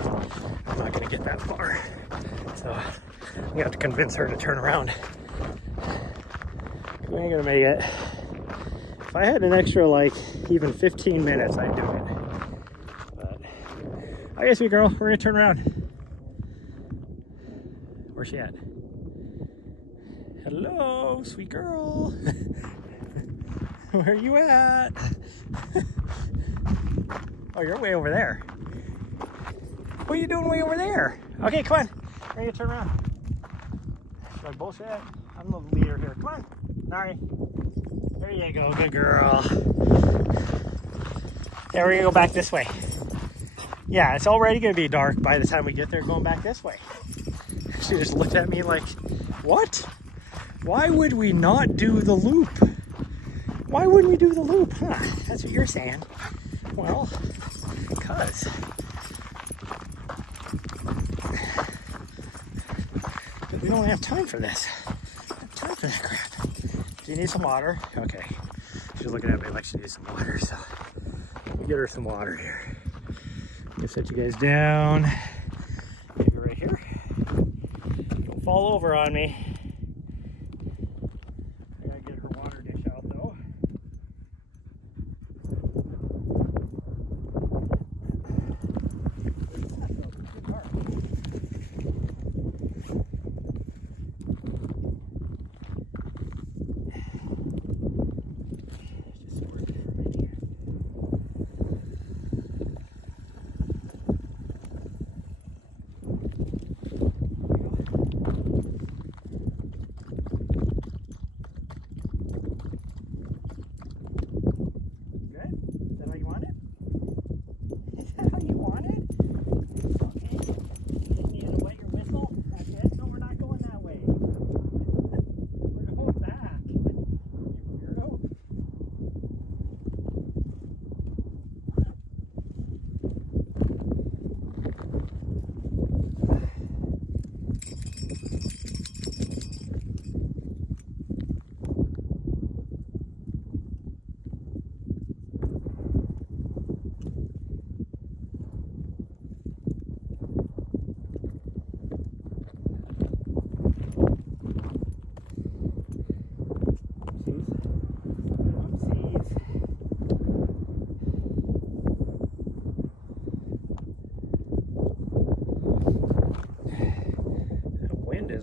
I'm not gonna get that far. So we have to convince her to turn around. We ain't gonna make it. If I had an extra like even 15 minutes, I'd do it. But I guess, sweet girl, we're gonna turn around. Where's she at? Hello, sweet girl. Where are you at? Oh, you're way over there. What are you doing way over there? Okay, come on. We're gonna turn around. Should I bullshit? I'm the leader here. Come on. Nari. There you go. Good girl. Yeah, we're gonna go back this way. Yeah, it's already gonna be dark by the time we get there going back this way. She just looked at me like, what? Why would we not do the loop? Why wouldn't we do the loop? Huh, that's what you're saying. Well, because we don't have time for this. I don't have time for that crap. Do you need some water? Okay. She's looking at me like she needs some water, so let me get her some water here. Gonna set you guys down. Maybe right here. Don't fall over on me. I gotta get her water dish out though.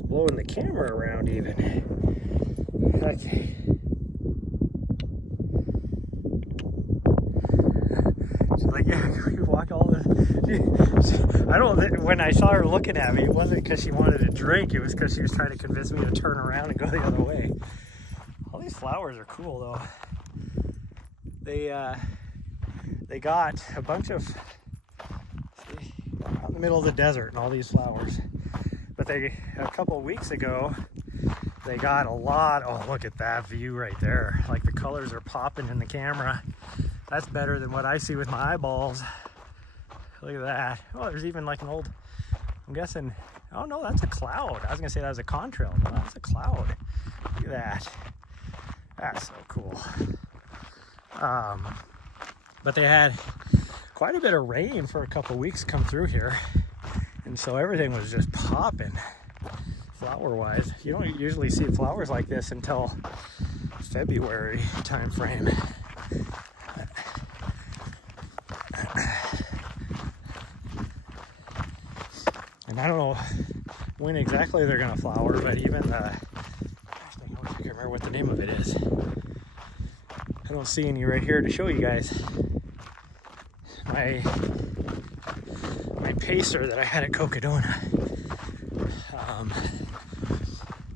Blowing the camera around even. Okay. She's like, yeah, can we walk all the... I don't, when I saw her looking at me, it wasn't because she wanted a drink, it was because she was trying to convince me to turn around and go the other way. All these flowers are cool though. They got a bunch of, see, out in the middle of the desert and all these flowers. But a couple of weeks ago, they got a lot. Oh, look at that view right there. Like the colors are popping in the camera. That's better than what I see with my eyeballs. Look at that. Oh, there's even like an old, I'm guessing, oh no, that's a cloud. I was gonna say that was a contrail. No, that's a cloud. Look at that. That's so cool. But they had quite a bit of rain for a couple of weeks come through here. And so everything was just popping flower-wise. You don't usually see flowers like this until February time frame. And I don't know when exactly they're gonna flower, but even the, gosh dang, I can't remember what the name of it is. I don't see any right here to show you guys. my pacer that I had at Cocodona.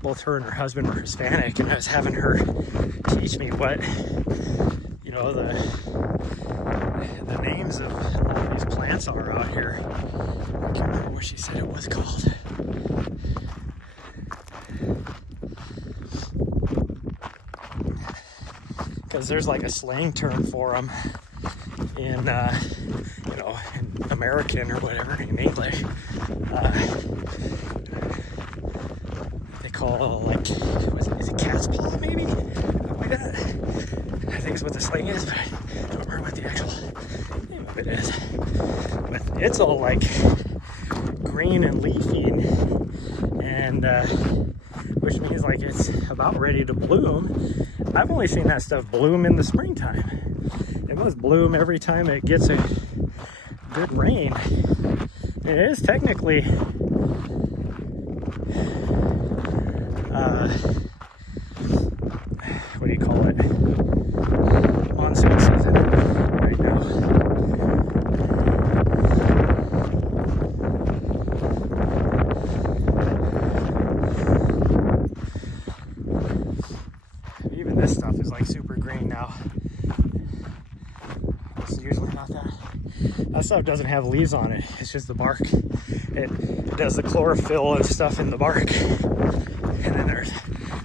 Both her and her husband were Hispanic, and I was having her teach me what, you know, the names of a lot of these plants are out here. I can't remember what she said it was called. Because there's like a slang term for them in, you know, in American or whatever, in English. They call, like, is it cat's paw, maybe? Something like that. I think is what the slang is, but I don't remember what the actual name of it is. But it's all like green and leafy, and which means like it's about ready to bloom. I've only seen that stuff bloom in the springtime. It must bloom every time it gets a good rain. It is technically what do you call it? Monsoon season right now. Even this stuff is like super green now. It's usually not that. That stuff doesn't have leaves on it. It's just the bark. It does the chlorophyll and stuff in the bark. And then there's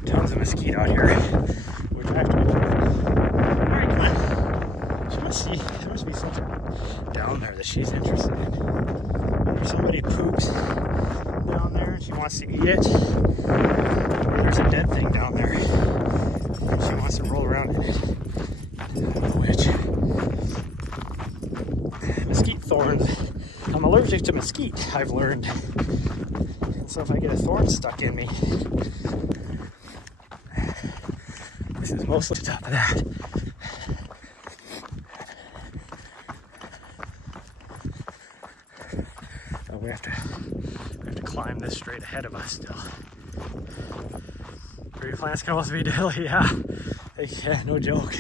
tons of mesquite out here, which I have to be careful. Alright, come on. There must be something down there that she's interested in. Whether somebody poops down there and she wants to eat it, or there's a dead thing down there and she wants to roll around in it. I don't know which. Mesquite thorns. I'm allergic to mesquite, I've learned. And so if I get a thorn stuck in me, this is mostly the top of that. Oh, we have to climb this straight ahead of us still. Tree plants can also be deadly, yeah. Yeah, no joke.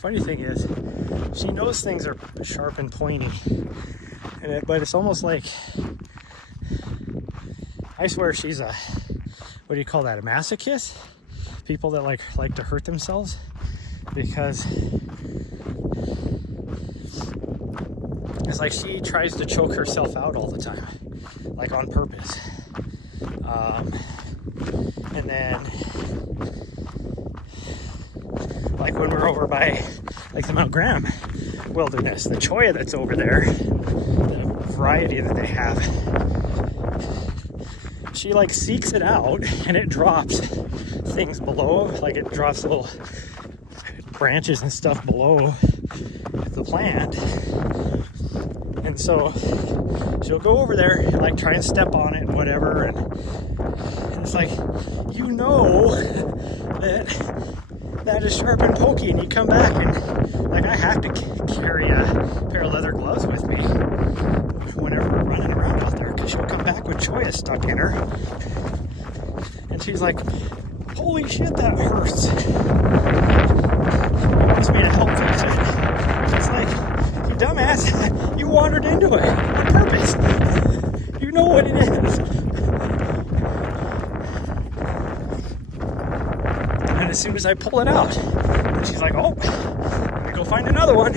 Funny thing is, she knows things are sharp and pointy, but it's almost like, I swear she's a, what do you call that, a masochist? People that like to hurt themselves, because it's like she tries to choke herself out all the time, like on purpose. And then, like when we're over by like the Mount Graham wilderness, the cholla that's over there, the variety that they have, she like seeks it out and it drops things below, like it drops little branches and stuff below the plant. And so she'll go over there and like try and step on it and whatever, and it's like, you know that is sharp and pokey, and you come back and like I have to carry a pair of leather gloves with me whenever we're running around out there, because she'll come back with cholla stuck in her, and she's like, holy shit, that hurts. She wants me to help fix it. It's like, you dumbass, you wandered into it on purpose. You know what it is. And as soon as I pull it out, and she's like, oh, I'm gonna go find another one.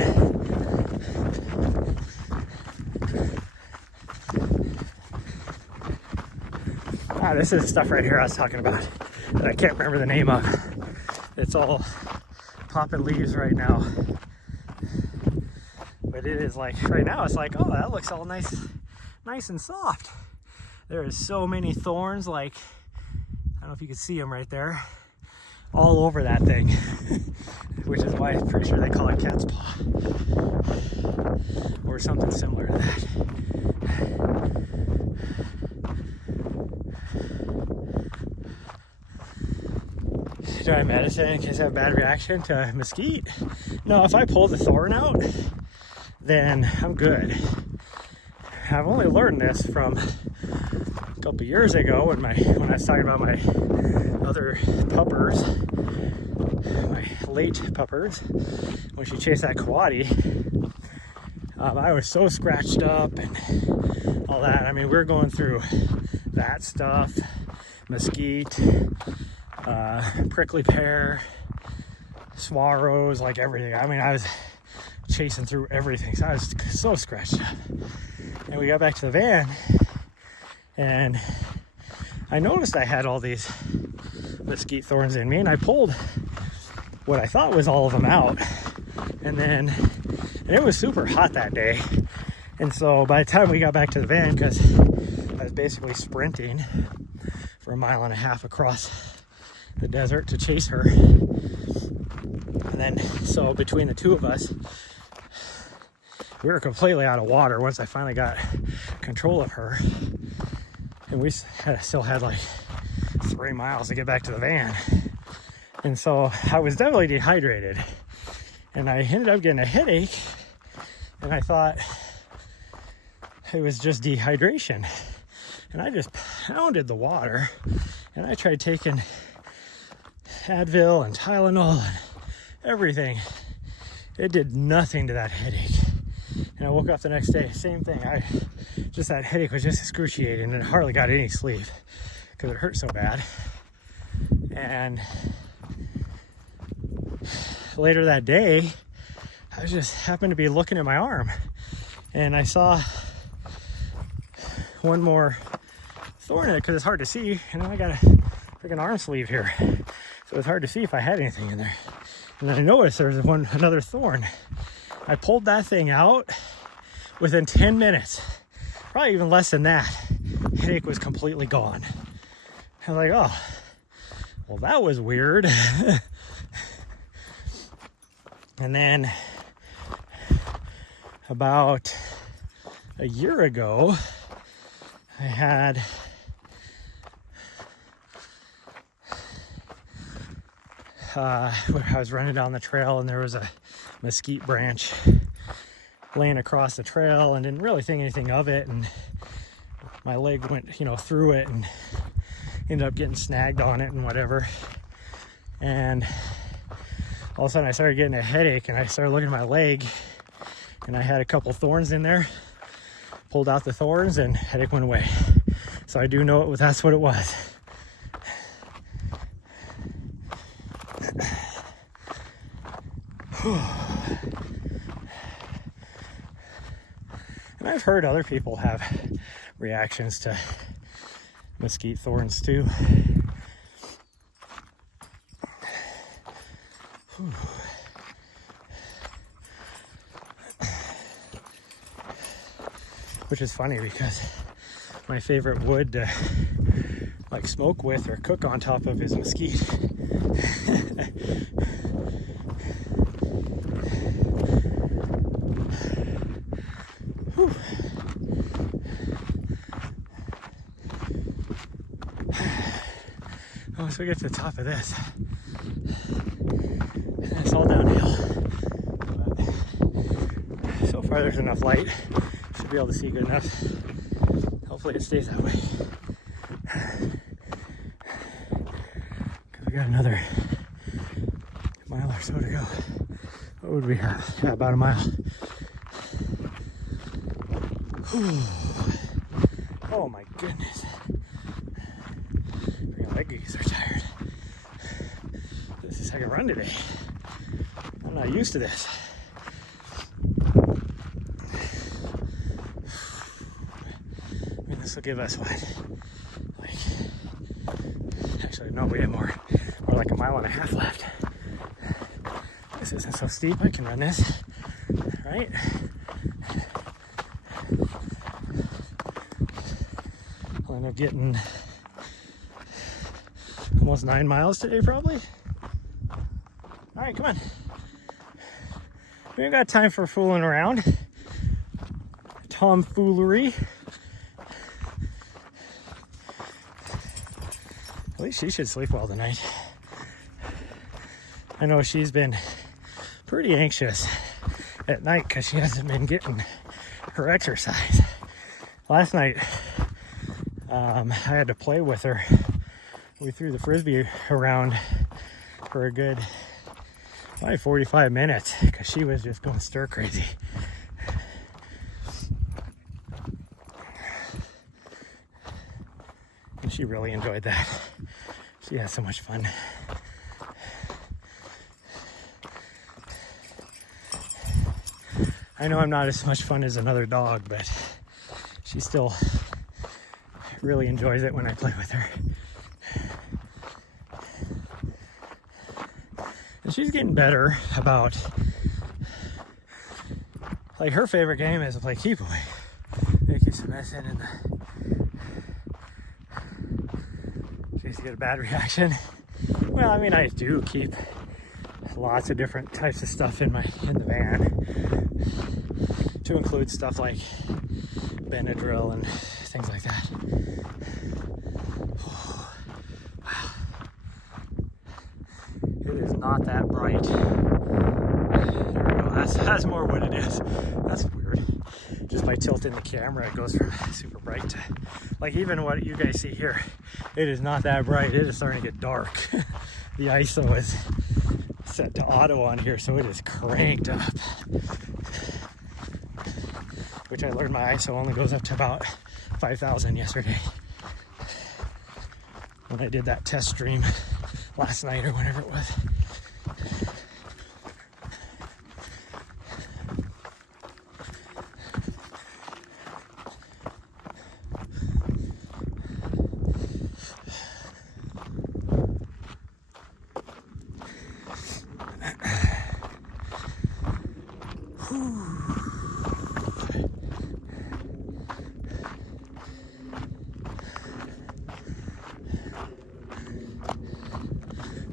This is the stuff right here I was talking about that I can't remember the name of. It's all popping leaves right now. But it is like, right now it's like, oh, that looks all nice and soft. There is so many thorns, like, I don't know if you can see them right there, all over that thing. Which is why I'm pretty sure they call it cat's paw. Or something similar to that. Do I medicine in case I have a bad reaction to mesquite? No, if I pull the thorn out, then I'm good. I've only learned this from a couple years ago when I was talking about my other puppers. my late puppers, when she chased that coati, I was so scratched up and all that. I mean, we were going through that stuff, mesquite, prickly pear, swallows, like everything. I mean, I was chasing through everything, so I was so scratched up. And we got back to the van, and I noticed I had all these mesquite thorns in me, and I pulled what I thought was all of them out. And it was super hot that day, and so by the time we got back to the van, because I was basically sprinting for 1.5 miles across the desert to chase her, and then so between the two of us, we were completely out of water once I finally got control of her, and we still had like 3 miles to get back to the van. And so I was definitely dehydrated, and I ended up getting a headache, and I thought it was just dehydration. And I just pounded the water, and I tried taking Advil and Tylenol and everything. It did nothing to that headache. And I woke up the next day, same thing. That headache was just excruciating, and I hardly got any sleep because it hurt so bad. And later that day, I just happened to be looking at my arm, and I saw one more thorn in it because it's hard to see, and then I got a freaking arm sleeve here, so it's hard to see if I had anything in there. And then I noticed there was another thorn. I pulled that thing out. Within 10 minutes, probably even less than that, headache was completely gone. I was like, oh, well, that was weird. And then about a year ago, I was running down the trail, and there was a mesquite branch laying across the trail, and didn't really think anything of it, and my leg went through it and ended up getting snagged on it and whatever. And all of a sudden I started getting a headache, and I started looking at my leg, and I had a couple thorns in there. Pulled out the thorns, and headache went away. So I do know that's what it was. And I've heard other people have reactions to mesquite thorns too. Which is funny because my favorite wood to like smoke with or cook on top of is mesquite. Once we get to the top of this, it's all downhill. But so far there's enough light. Should be able to see good enough. Hopefully it stays that way. Because we got another mile or so to go. What would we have? Yeah, about a mile. Oh my goodness. My leggies are tired. This is the second run today. I'm not used to this. I mean, this will give us what? Actually, no, we have more like 1.5 miles left. This isn't so steep. I can run this, right? I'll end up getting almost 9 miles today, probably. All right, come on. We ain't got time for fooling around. Tomfoolery. At least she should sleep well tonight. I know she's been pretty anxious at night because she hasn't been getting her exercise. Last night, I had to play with her. We threw the frisbee around for a good Probably 45 minutes because she was just going stir crazy. And she really enjoyed that. She had so much fun. I know I'm not as much fun as another dog, but she still really enjoys it when I play with her. And she's getting better about, like, her favorite game is to play keep away. They keep some mess in the, she used to get a bad reaction. Well, I mean, I do keep lots of different types of stuff in the van, to include stuff like Benadryl and things like that. Wow. It is not that bright. There we go. That's more what it is. That's weird. Just by tilting the camera, it goes from super bright to, like, even what you guys see here, it is not that bright. It is starting to get dark. The ISO is set to auto on here, so it is cranked up. Which I learned my ISO only goes up to about 5,000 yesterday. When I did that test stream last night or whatever it was.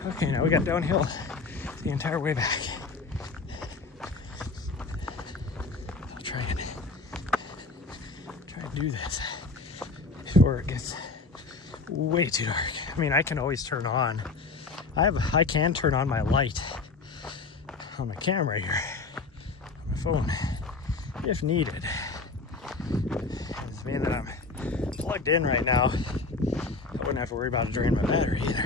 Okay, now we got downhill the entire way back. I'll try and do this before it gets way too dark. I mean, I can always turn on. I can turn on my light on my camera here, on my phone, if needed. It's being that I'm plugged in right now, I wouldn't have to worry about it draining my battery either.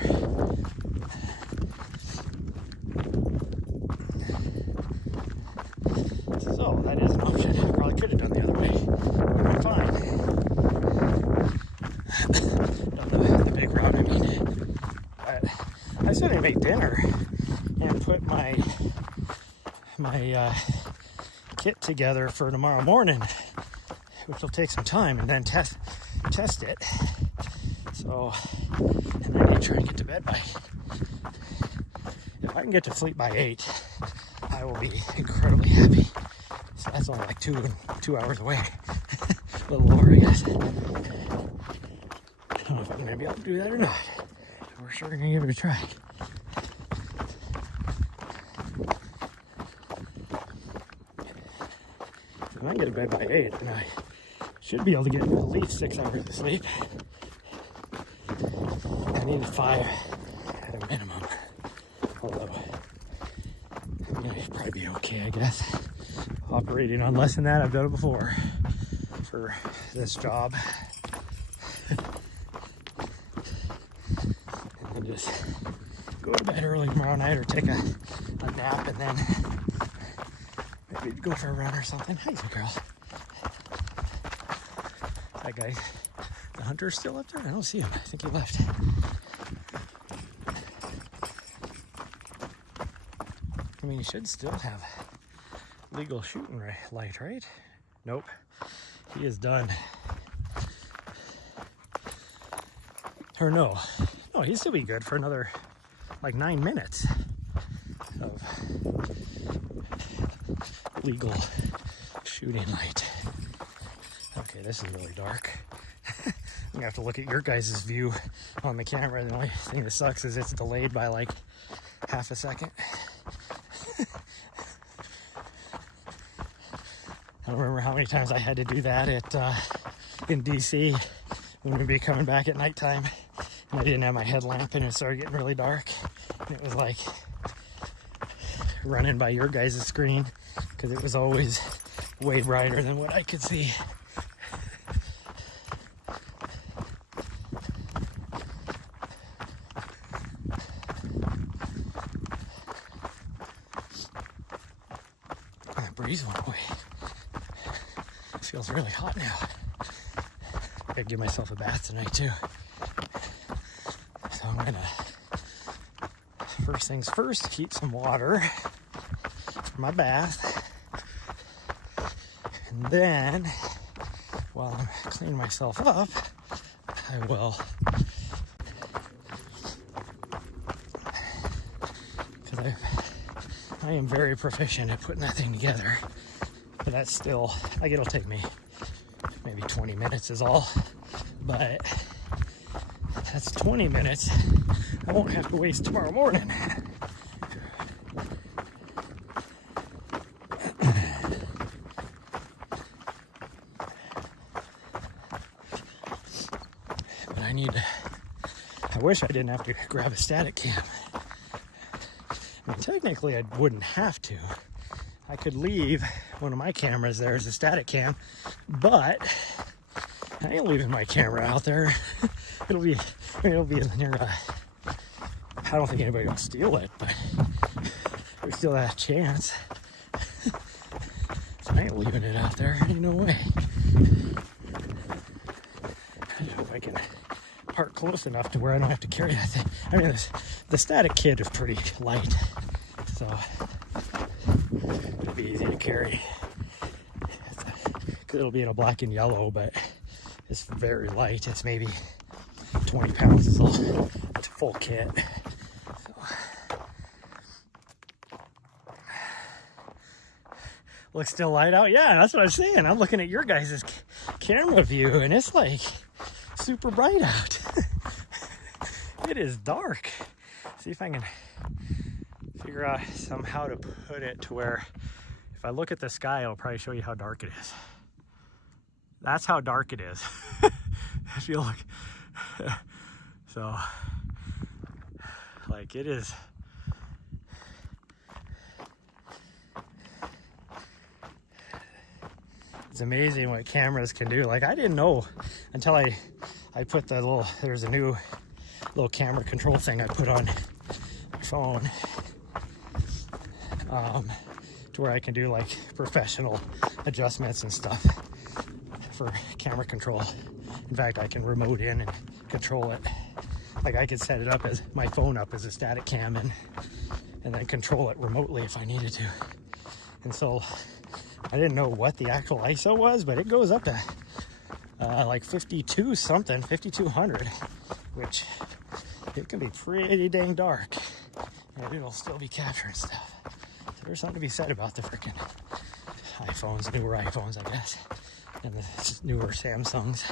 So that is an option. I probably could have done the other way. Would have been fine. Not the big route, I mean. But I still need to make dinner and put my kit together for tomorrow morning, which will take some time, and then test it. So, and I need to try and get to bed by, if I can get to sleep by 8, I will be incredibly happy. So that's only like 2 hours away. A little lower, I guess. I don't know if I'm gonna be able to do that or not. We're sure gonna give it a try. If I can get to bed by 8, then I should be able to get at least 6 hours of sleep. I needed 5 at a minimum. Although, I should probably be okay, I guess. Operating on less than that, I've done it before for this job. And then just go to bed early tomorrow night, or take a nap, and then maybe go for a run or something. Hi, girl. That guy, the hunter's still up there? I don't see him. I think he left. I mean, you should still have legal shooting light, right? Nope. He is done. Or no, he'd still be good for another like 9 minutes of legal shooting light. Okay, this is really dark. I'm gonna have to look at your guys' view on the camera. The only thing that sucks is it's delayed by like half a second. I don't remember how many times I had to do that in DC when we'd be coming back at nighttime, and I didn't have my headlamp and it started getting really dark. And it was like running by your guys' screen because it was always way brighter than what I could see. feels really hot now. I gotta give myself a bath tonight too. So I'm gonna, first things first, heat some water for my bath. And then, while I'm cleaning myself up, I will, because I am very proficient at putting that thing together. But that's still, like, it'll take me maybe 20 minutes is all. But that's 20 minutes I won't have to waste tomorrow morning. But I need to, I wish I didn't have to grab a static cam. I mean, technically I wouldn't have to. I could leave one of my cameras there as a static cam, but I ain't leaving my camera out there. It'll be near I don't think anybody will steal it, but we still have a chance. So I ain't leaving it out there. Ain't no way. I hope I can park close enough to where I don't have to carry that thing. I mean, the static kit is pretty light, so it'll be easy to carry. It'll be in a black and yellow, but it's very light. It's maybe 20 pounds. It's a full kit. So. Looks still light out. Yeah, that's what I'm saying. I'm looking at your guys' camera view, and it's like super bright out. It is dark. See if I can figure out somehow to put it to where if I look at the sky, it'll probably show you how dark it is. That's how dark it is. If you look. So, like, it is. It's amazing what cameras can do. Like, I didn't know until I put the little, there's a new little camera control thing I put on my phone. To where I can do like professional adjustments and stuff for camera control. In fact, I can remote in and control it. Like, I could set it up as my phone up as a static cam and then control it remotely if I needed to. And so I didn't know what the actual ISO was, but it goes up to like 52 something, 5200, which it can be pretty dang dark and it'll still be capturing stuff. So there's something to be said about the freaking iPhones, newer iPhones, I guess, and the newer Samsungs.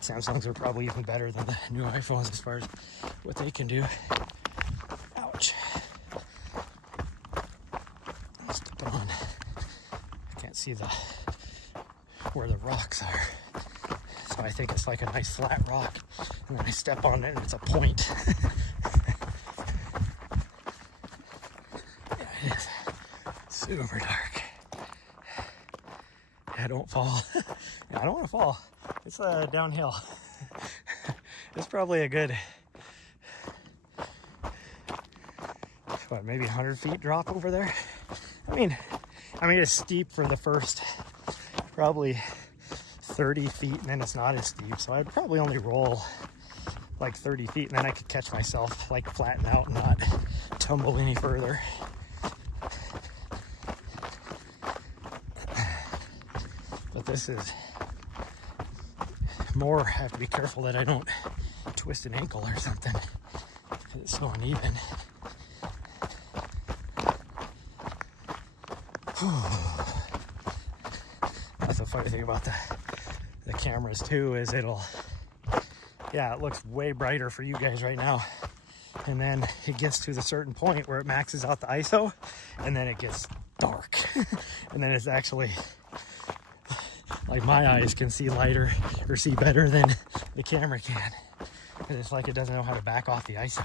Samsungs are probably even better than the new iPhones as far as what they can do. Ouch. Step on. I can't see where the rocks are. So I think it's like a nice flat rock, and then I step on it and it's a point. Yeah, it is super dark. Yeah, don't fall. Yeah, I don't want to fall. It's downhill. It's probably a good, what, maybe 100 feet drop over there. I mean, it's steep for the first probably 30 feet, and then it's not as steep. So I'd probably only roll like 30 feet, and then I could catch myself, like flatten out and not tumble any further. But this is more, I have to be careful that I don't twist an ankle or something, because it's so uneven. That's the funny thing about the cameras too, is it looks way brighter for you guys right now, and then it gets to the certain point where it maxes out the ISO, and then it gets dark. And then it's actually like my eyes can see lighter or see better than the camera can, and it's like it doesn't know how to back off the ISO.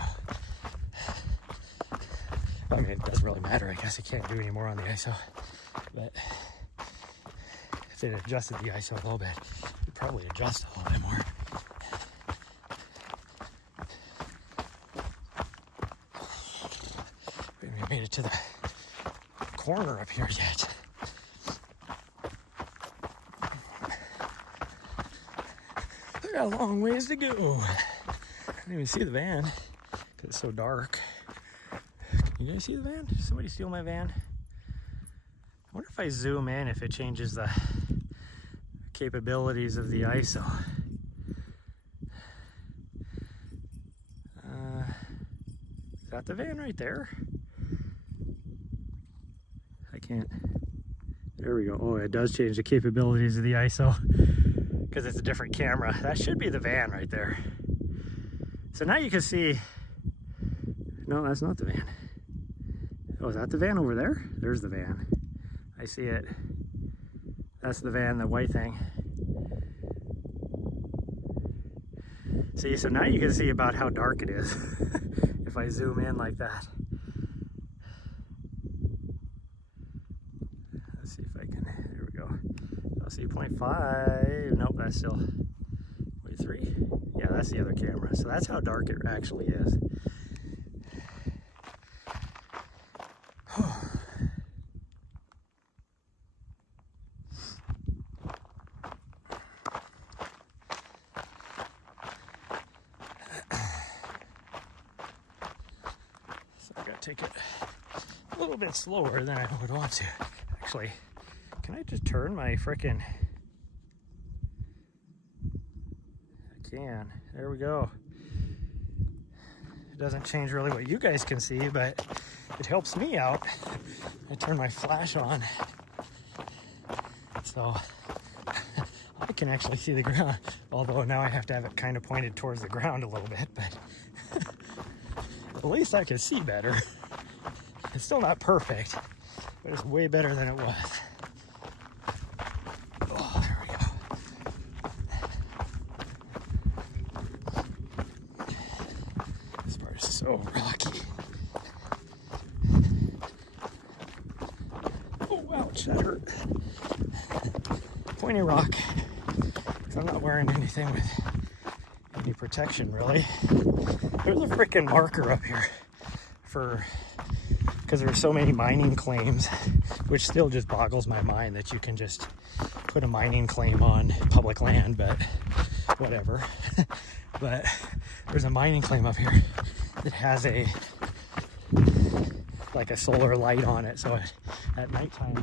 I mean, it doesn't really matter. I guess it can't do any more on the ISO, but if it adjusted the ISO a little bit, it'd probably adjust a little bit more. We haven't made it to the corner up here yet. got a long ways to go. I didn't even see the van because it's so dark. Can you guys see the van? Did somebody steal my van? I wonder if I zoom in if it changes the capabilities of the ISO. Is that the van right there? I can't. There we go. Oh, it does change the capabilities of the ISO because it's a different camera. That should be the van right there. So now you can see. No, that's not the van. Oh, is that the van over there? There's the van. I see it. That's the van, the white thing. See, so now you can see about how dark it is if I zoom in like that. Let's see if I can, there we go. I'll see 0.5, nope, that's still 0.3. Yeah, that's the other camera. So that's how dark it actually is. Take it a little bit slower than I would want to. Actually, can I just turn my frickin'... I can. There we go. It doesn't change really what you guys can see, but it helps me out. I turn my flash on, so I can actually see the ground. Although now I have to have it kind of pointed towards the ground a little bit, but at least I can see better. It's still not perfect, but it's way better than it was. Oh, there we go. This part is so rocky. Oh, ouch, that hurt. Pointy rock. So I'm not wearing anything with any protection, really. There's a freaking marker up here for... because there are so many mining claims, which still just boggles my mind that you can just put a mining claim on public land, but whatever. But there's a mining claim up here that has like a solar light on it, so at nighttime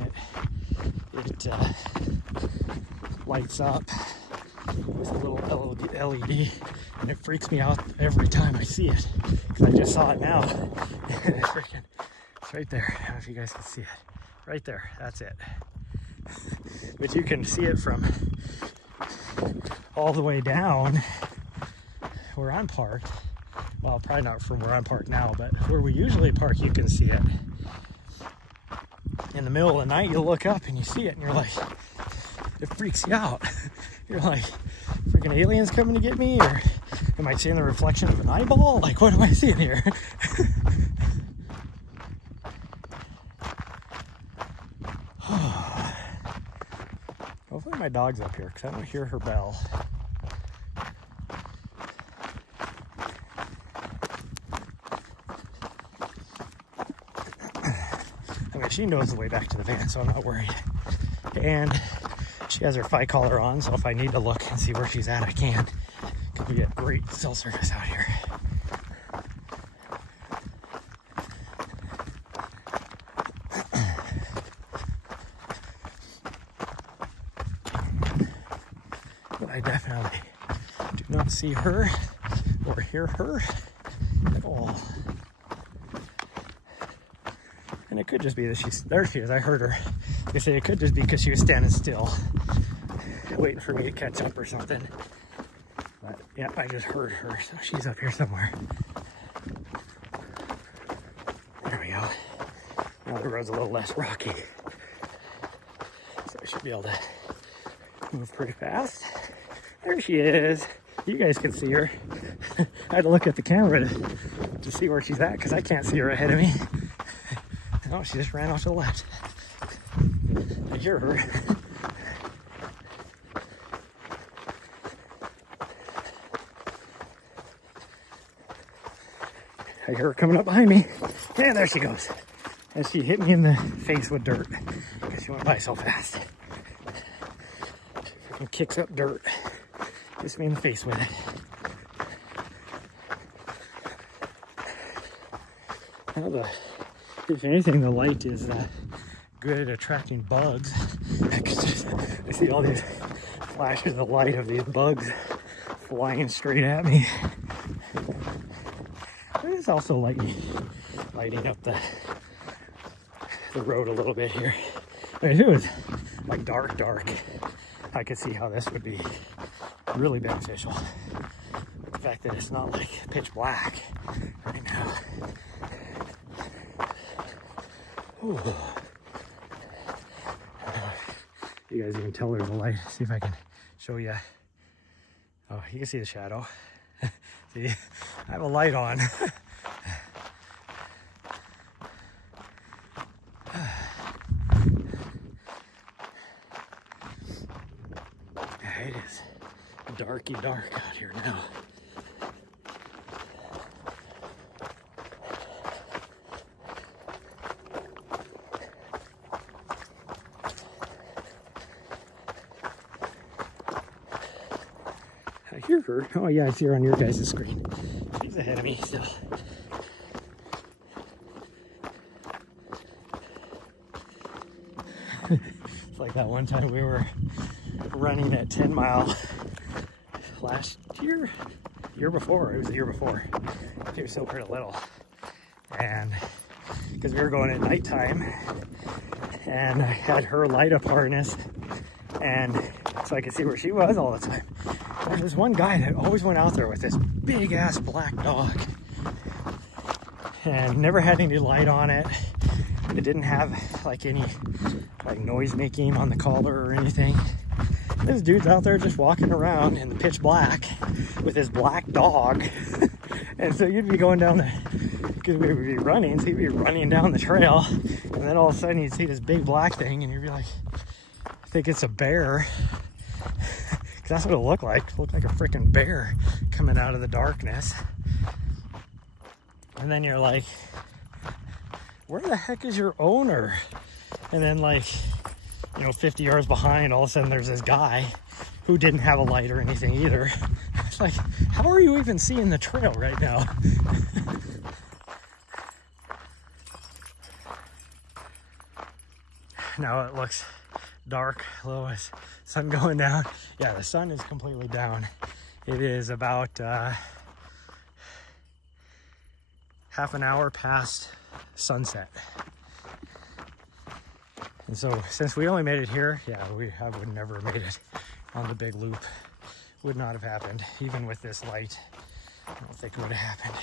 it lights up with a little LED, and it freaks me out every time I see it, because I just saw it now. It's freaking... right there. I don't know if you guys can see it. Right there. That's it. But you can see it from all the way down where I'm parked. Well, probably not from where I'm parked now, but where we usually park, you can see it. In the middle of the night, you look up and you see it, and you're like, it freaks you out. You're like, freaking aliens coming to get me? Or am I seeing the reflection of an eyeball? Like, what am I seeing here? Hopefully my dog's up here, because I don't hear her bell. I mean, she knows the way back to the van, so I'm not worried. And she has her Fi collar on, so if I need to look and see where she's at, I can. Because we get great cell service out here. But I definitely do not see her or hear her at all. And it could just be that there she is, I heard her. They say it could just be because she was standing still, waiting for me to catch up or something. But yeah, I just heard her, so she's up here somewhere. There we go. Now the road's a little less rocky, so I should be able to move pretty fast. There she is. You guys can see her. I had to look at the camera to see where she's at, because I can't see her ahead of me. Oh, she just ran off to the left. I hear her. I hear her coming up behind me. And there she goes. And she hit me in the face with dirt because she went by so fast. She freaking kicks up dirt hits me in the face with it. Now if anything, the light is good at attracting bugs. I see all these flashes of light of these bugs flying straight at me. But it's also lighting up the road a little bit here. I mean, if it was like dark, I could see how this would be really beneficial. But the fact that it's not like pitch black right now. Ooh. You guys even tell there's a light. See if I can show you. Oh, you can see the shadow. See, I have a light on. Yeah, it is darky dark out here now. I hear her. Oh yeah, I see her on your guys' screen. She's ahead of me still. It's like that one time we were running that 10 mile last year? Year before. It was the year before. She was still pretty little. And because we were going at nighttime and I had her light up harness and so I could see where she was all the time. There's this one guy that always went out there with this big ass black dog and never had any light on it. It didn't have like any like noise making on the collar or anything. This dude's out there just walking around in the pitch black with his black dog. And so you'd be going down because we would be running, so you'd be running down the trail and then all of a sudden you'd see this big black thing and you'd be like, I think it's a bear. Because that's what it looked like. It looked like a freaking bear coming out of the darkness. And then you're like, where the heck is your owner? And then like, 50 yards behind, all of a sudden there's this guy who didn't have a light or anything either. It's like, how are you even seeing the trail right now? Now it looks dark, low as sun going down. Yeah, the sun is completely down. It is about half an hour past sunset. And so since we only made it here, yeah, I would never have made it on the big loop. Would not have happened, even with this light. I don't think it would have happened.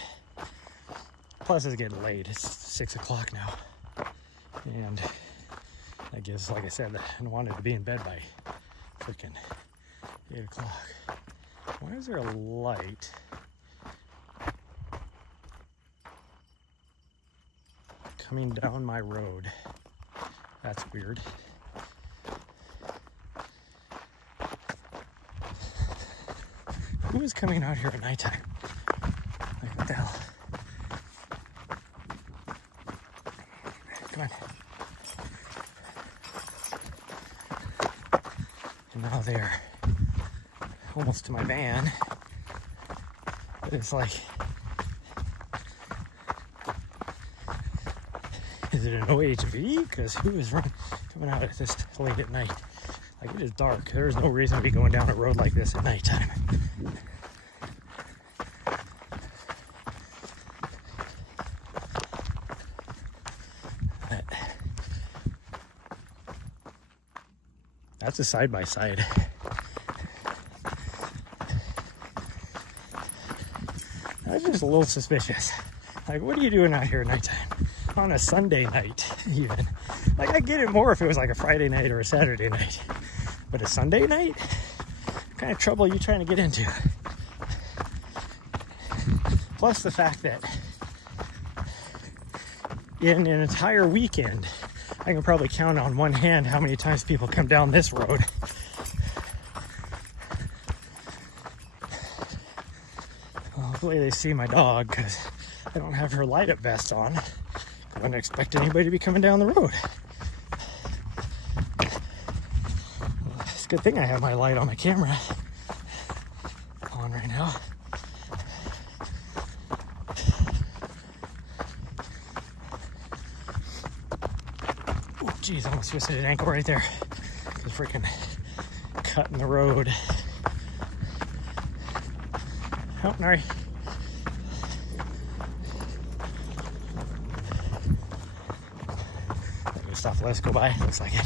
Plus it's getting late, it's 6 o'clock now. And I guess, like I said, I wanted to be in bed by freaking 8 o'clock. Why is there a light coming down my road? That's weird. Who is coming out here at nighttime? Like, what the hell? Come on. And now they're almost to my van. But it's like, is it an OHV? Because who is coming out at this late at night? Like, it is dark. There is no reason to be going down a road like this at nighttime. But that's a side-by-side. I was just a little suspicious. Like, what are you doing out here at nighttime? On a Sunday night, even. Like, I get it more if it was like a Friday night or a Saturday night. But a Sunday night? What kind of trouble are you trying to get into? Plus the fact that in an entire weekend, I can probably count on one hand how many times people come down this road. Well, hopefully they see my dog, because I don't have her light up vest on. I wouldn't expect anybody to be coming down the road. Well, it's a good thing I have my light on my camera. on right now. Oh, geez, I almost twisted an ankle right there. The freaking cut in the road. Oh, sorry. Stuff. Let's go by. Looks like it.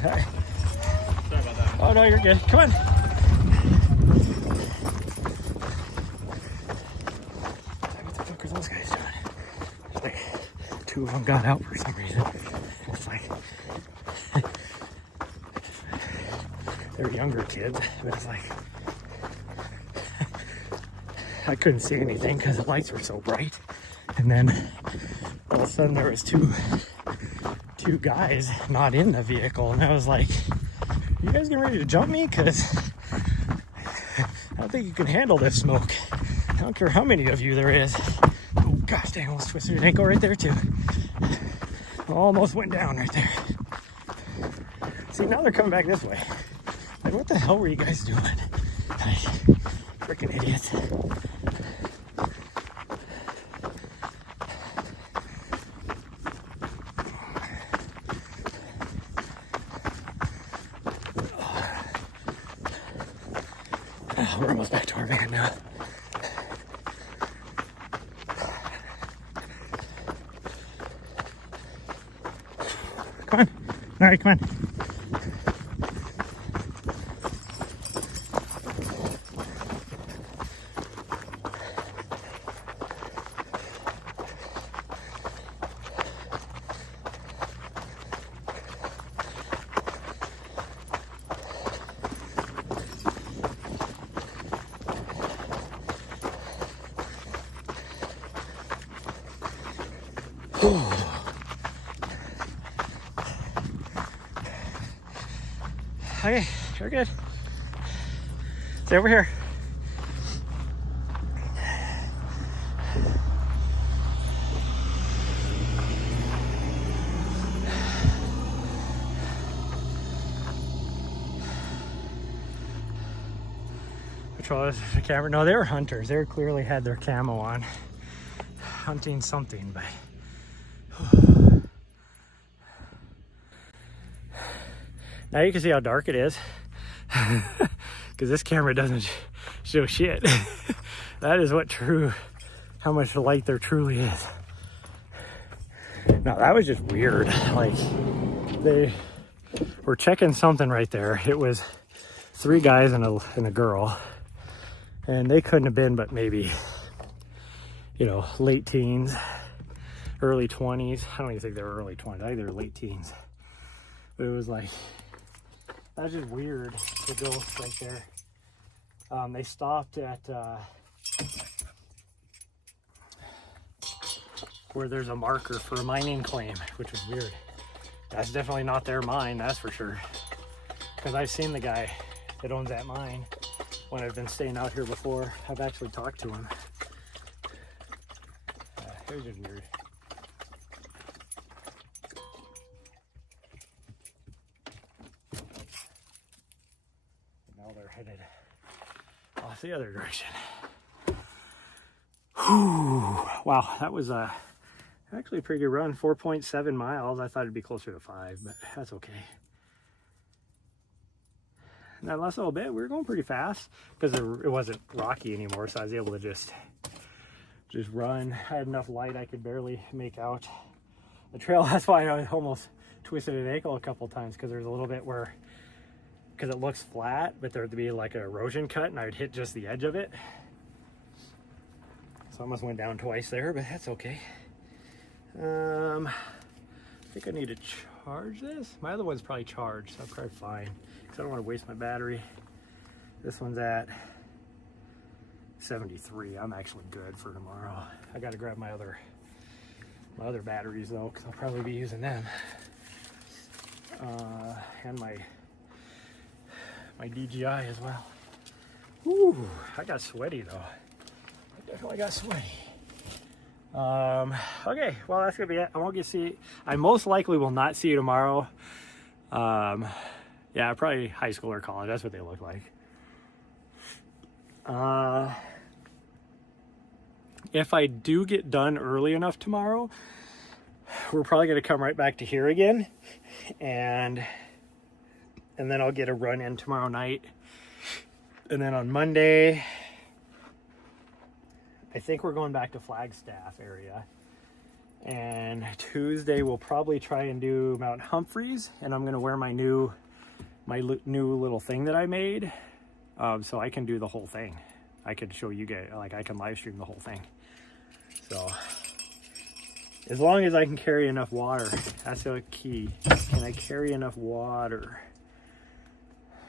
Sorry about that. Oh no, you're good. Come on. What the fuck are those guys doing? It's like 2 of them got out for some reason. It's like they're younger kids, but it's like I couldn't see anything because the lights were so bright. And then all of a sudden there was two guys not in the vehicle, and I was like, you guys getting ready to jump me? Because I don't think you can handle this smoke. I don't care how many of you there is. Oh gosh dang, I almost twisted an ankle right there too. Almost went down right there. See, now they're coming back this way. Like, what the hell were you guys doing? Like, freaking idiots. Oh, we're almost back to our van now. Come on. All right, come on. Okay, you're good. Stay over here. Patrollers, the camera. No, they were hunters. They clearly had their camo on, hunting something, but. Now you can see how dark it is, because this camera doesn't show shit. That is how much light there truly is. Now that was just weird. Like, they were checking something right there. It was 3 guys and a girl, and they couldn't have been but maybe, late teens, early 20s. I don't even think they were early 20s. I think they were late teens. But it was like, that's just weird, the ghost right there. They stopped at where there's a marker for a mining claim, which was weird. That's definitely not their mine, that's for sure. Because I've seen the guy that owns that mine when I've been staying out here before. I've actually talked to him. It was just weird. Now they're headed off the other direction. Whew. Wow, that was actually a pretty good run. 4.7 miles. I thought it'd be closer to 5, but that's okay. And that last little bit, we were going pretty fast because it wasn't rocky anymore, so I was able to just run. I had enough light I could barely make out the trail. That's why I almost twisted an ankle a couple times, because there's a little bit where, because it looks flat, but there'd be like an erosion cut and I would hit just the edge of it. So I almost went down twice there, but that's okay. I think I need to charge this. My other one's probably charged, so I'm probably fine, because I don't want to waste my battery. This one's at 73. I'm actually good for tomorrow. I got to grab my other batteries though, because I'll probably be using them. And my DJI as well. Ooh, I got sweaty though. I definitely got sweaty. Okay, well that's gonna be it. I won't get to see. I most likely will not see you tomorrow. Yeah, probably high school or college. That's what they look like. If I do get done early enough tomorrow, we're probably going to come right back to here again, and then I'll get a run in tomorrow night, and then on Monday I think we're going back to Flagstaff area, and Tuesday we'll probably try and do Mount Humphreys, and I'm going to wear my new little thing that I made, so I can do the whole thing. I could show you guys, like I can live stream the whole thing. So as long as I can carry enough water, that's the key. Can I carry enough water?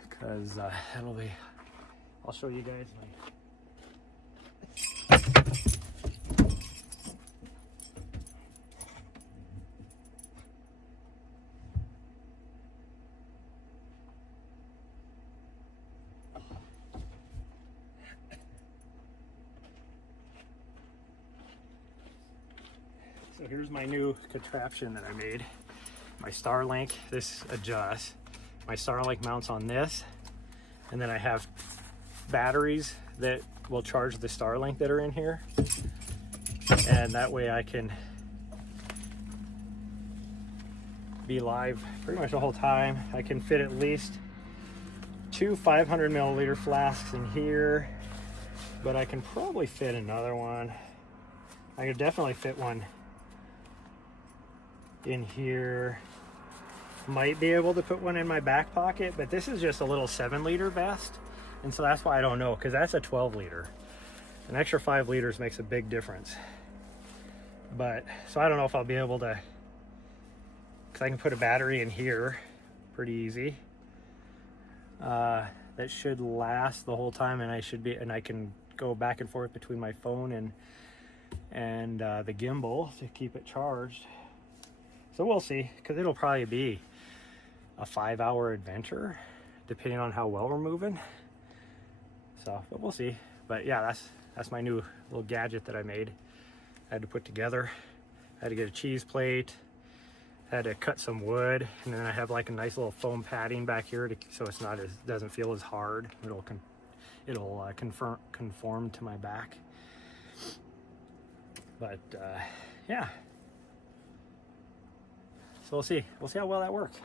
Because that'll be, I'll show you guys my So here's my new contraption that I made. My Starlink, this adjusts. My Starlink mounts on this, and then I have batteries that will charge the Starlink that are in here. And that way I can be live pretty much the whole time. I can fit at least 2 500 milliliter flasks in here, but I can probably fit another one. I could definitely fit one in here. Might be able to put one in my back pocket, but this is just a little 7-liter vest, and so that's why I don't know, because that's a 12-liter. An extra 5 liters makes a big difference. But so I don't know if I'll be able to, because I can put a battery in here pretty easy. That should last the whole time, and I can go back and forth between my phone and the gimbal to keep it charged. So we'll see, because it'll probably be a 5-hour adventure, depending on how well we're moving. So, but we'll see. But yeah, that's my new little gadget that I made. I had to put together. I had to get a cheese plate. I had to cut some wood, and then I have like a nice little foam padding back here, so it's not doesn't feel as hard. It'll conform to my back. But yeah. So we'll see. We'll see how well that works.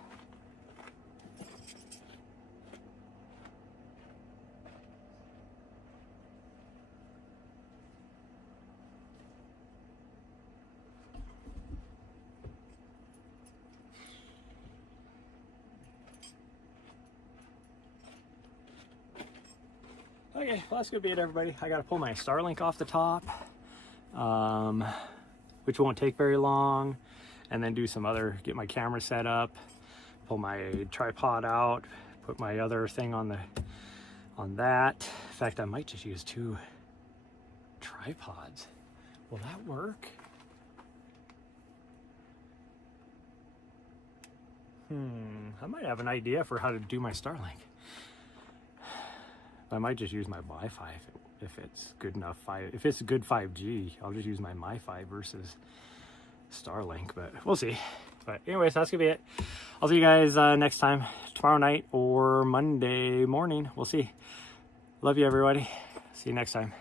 Okay, well that's gonna be it, everybody. I gotta pull my Starlink off the top, which won't take very long, and then do get my camera set up, pull my tripod out, put my other thing on that. In fact, I might just use 2 tripods. Will that work? I might have an idea for how to do my Starlink. I might just use my Wi-Fi if it's good enough. If it's a good 5G, I'll just use my MiFi versus Starlink, but we'll see. But anyways, that's gonna be it. I'll see you guys next time, tomorrow night or Monday morning. We'll see. Love you, everybody. See you next time.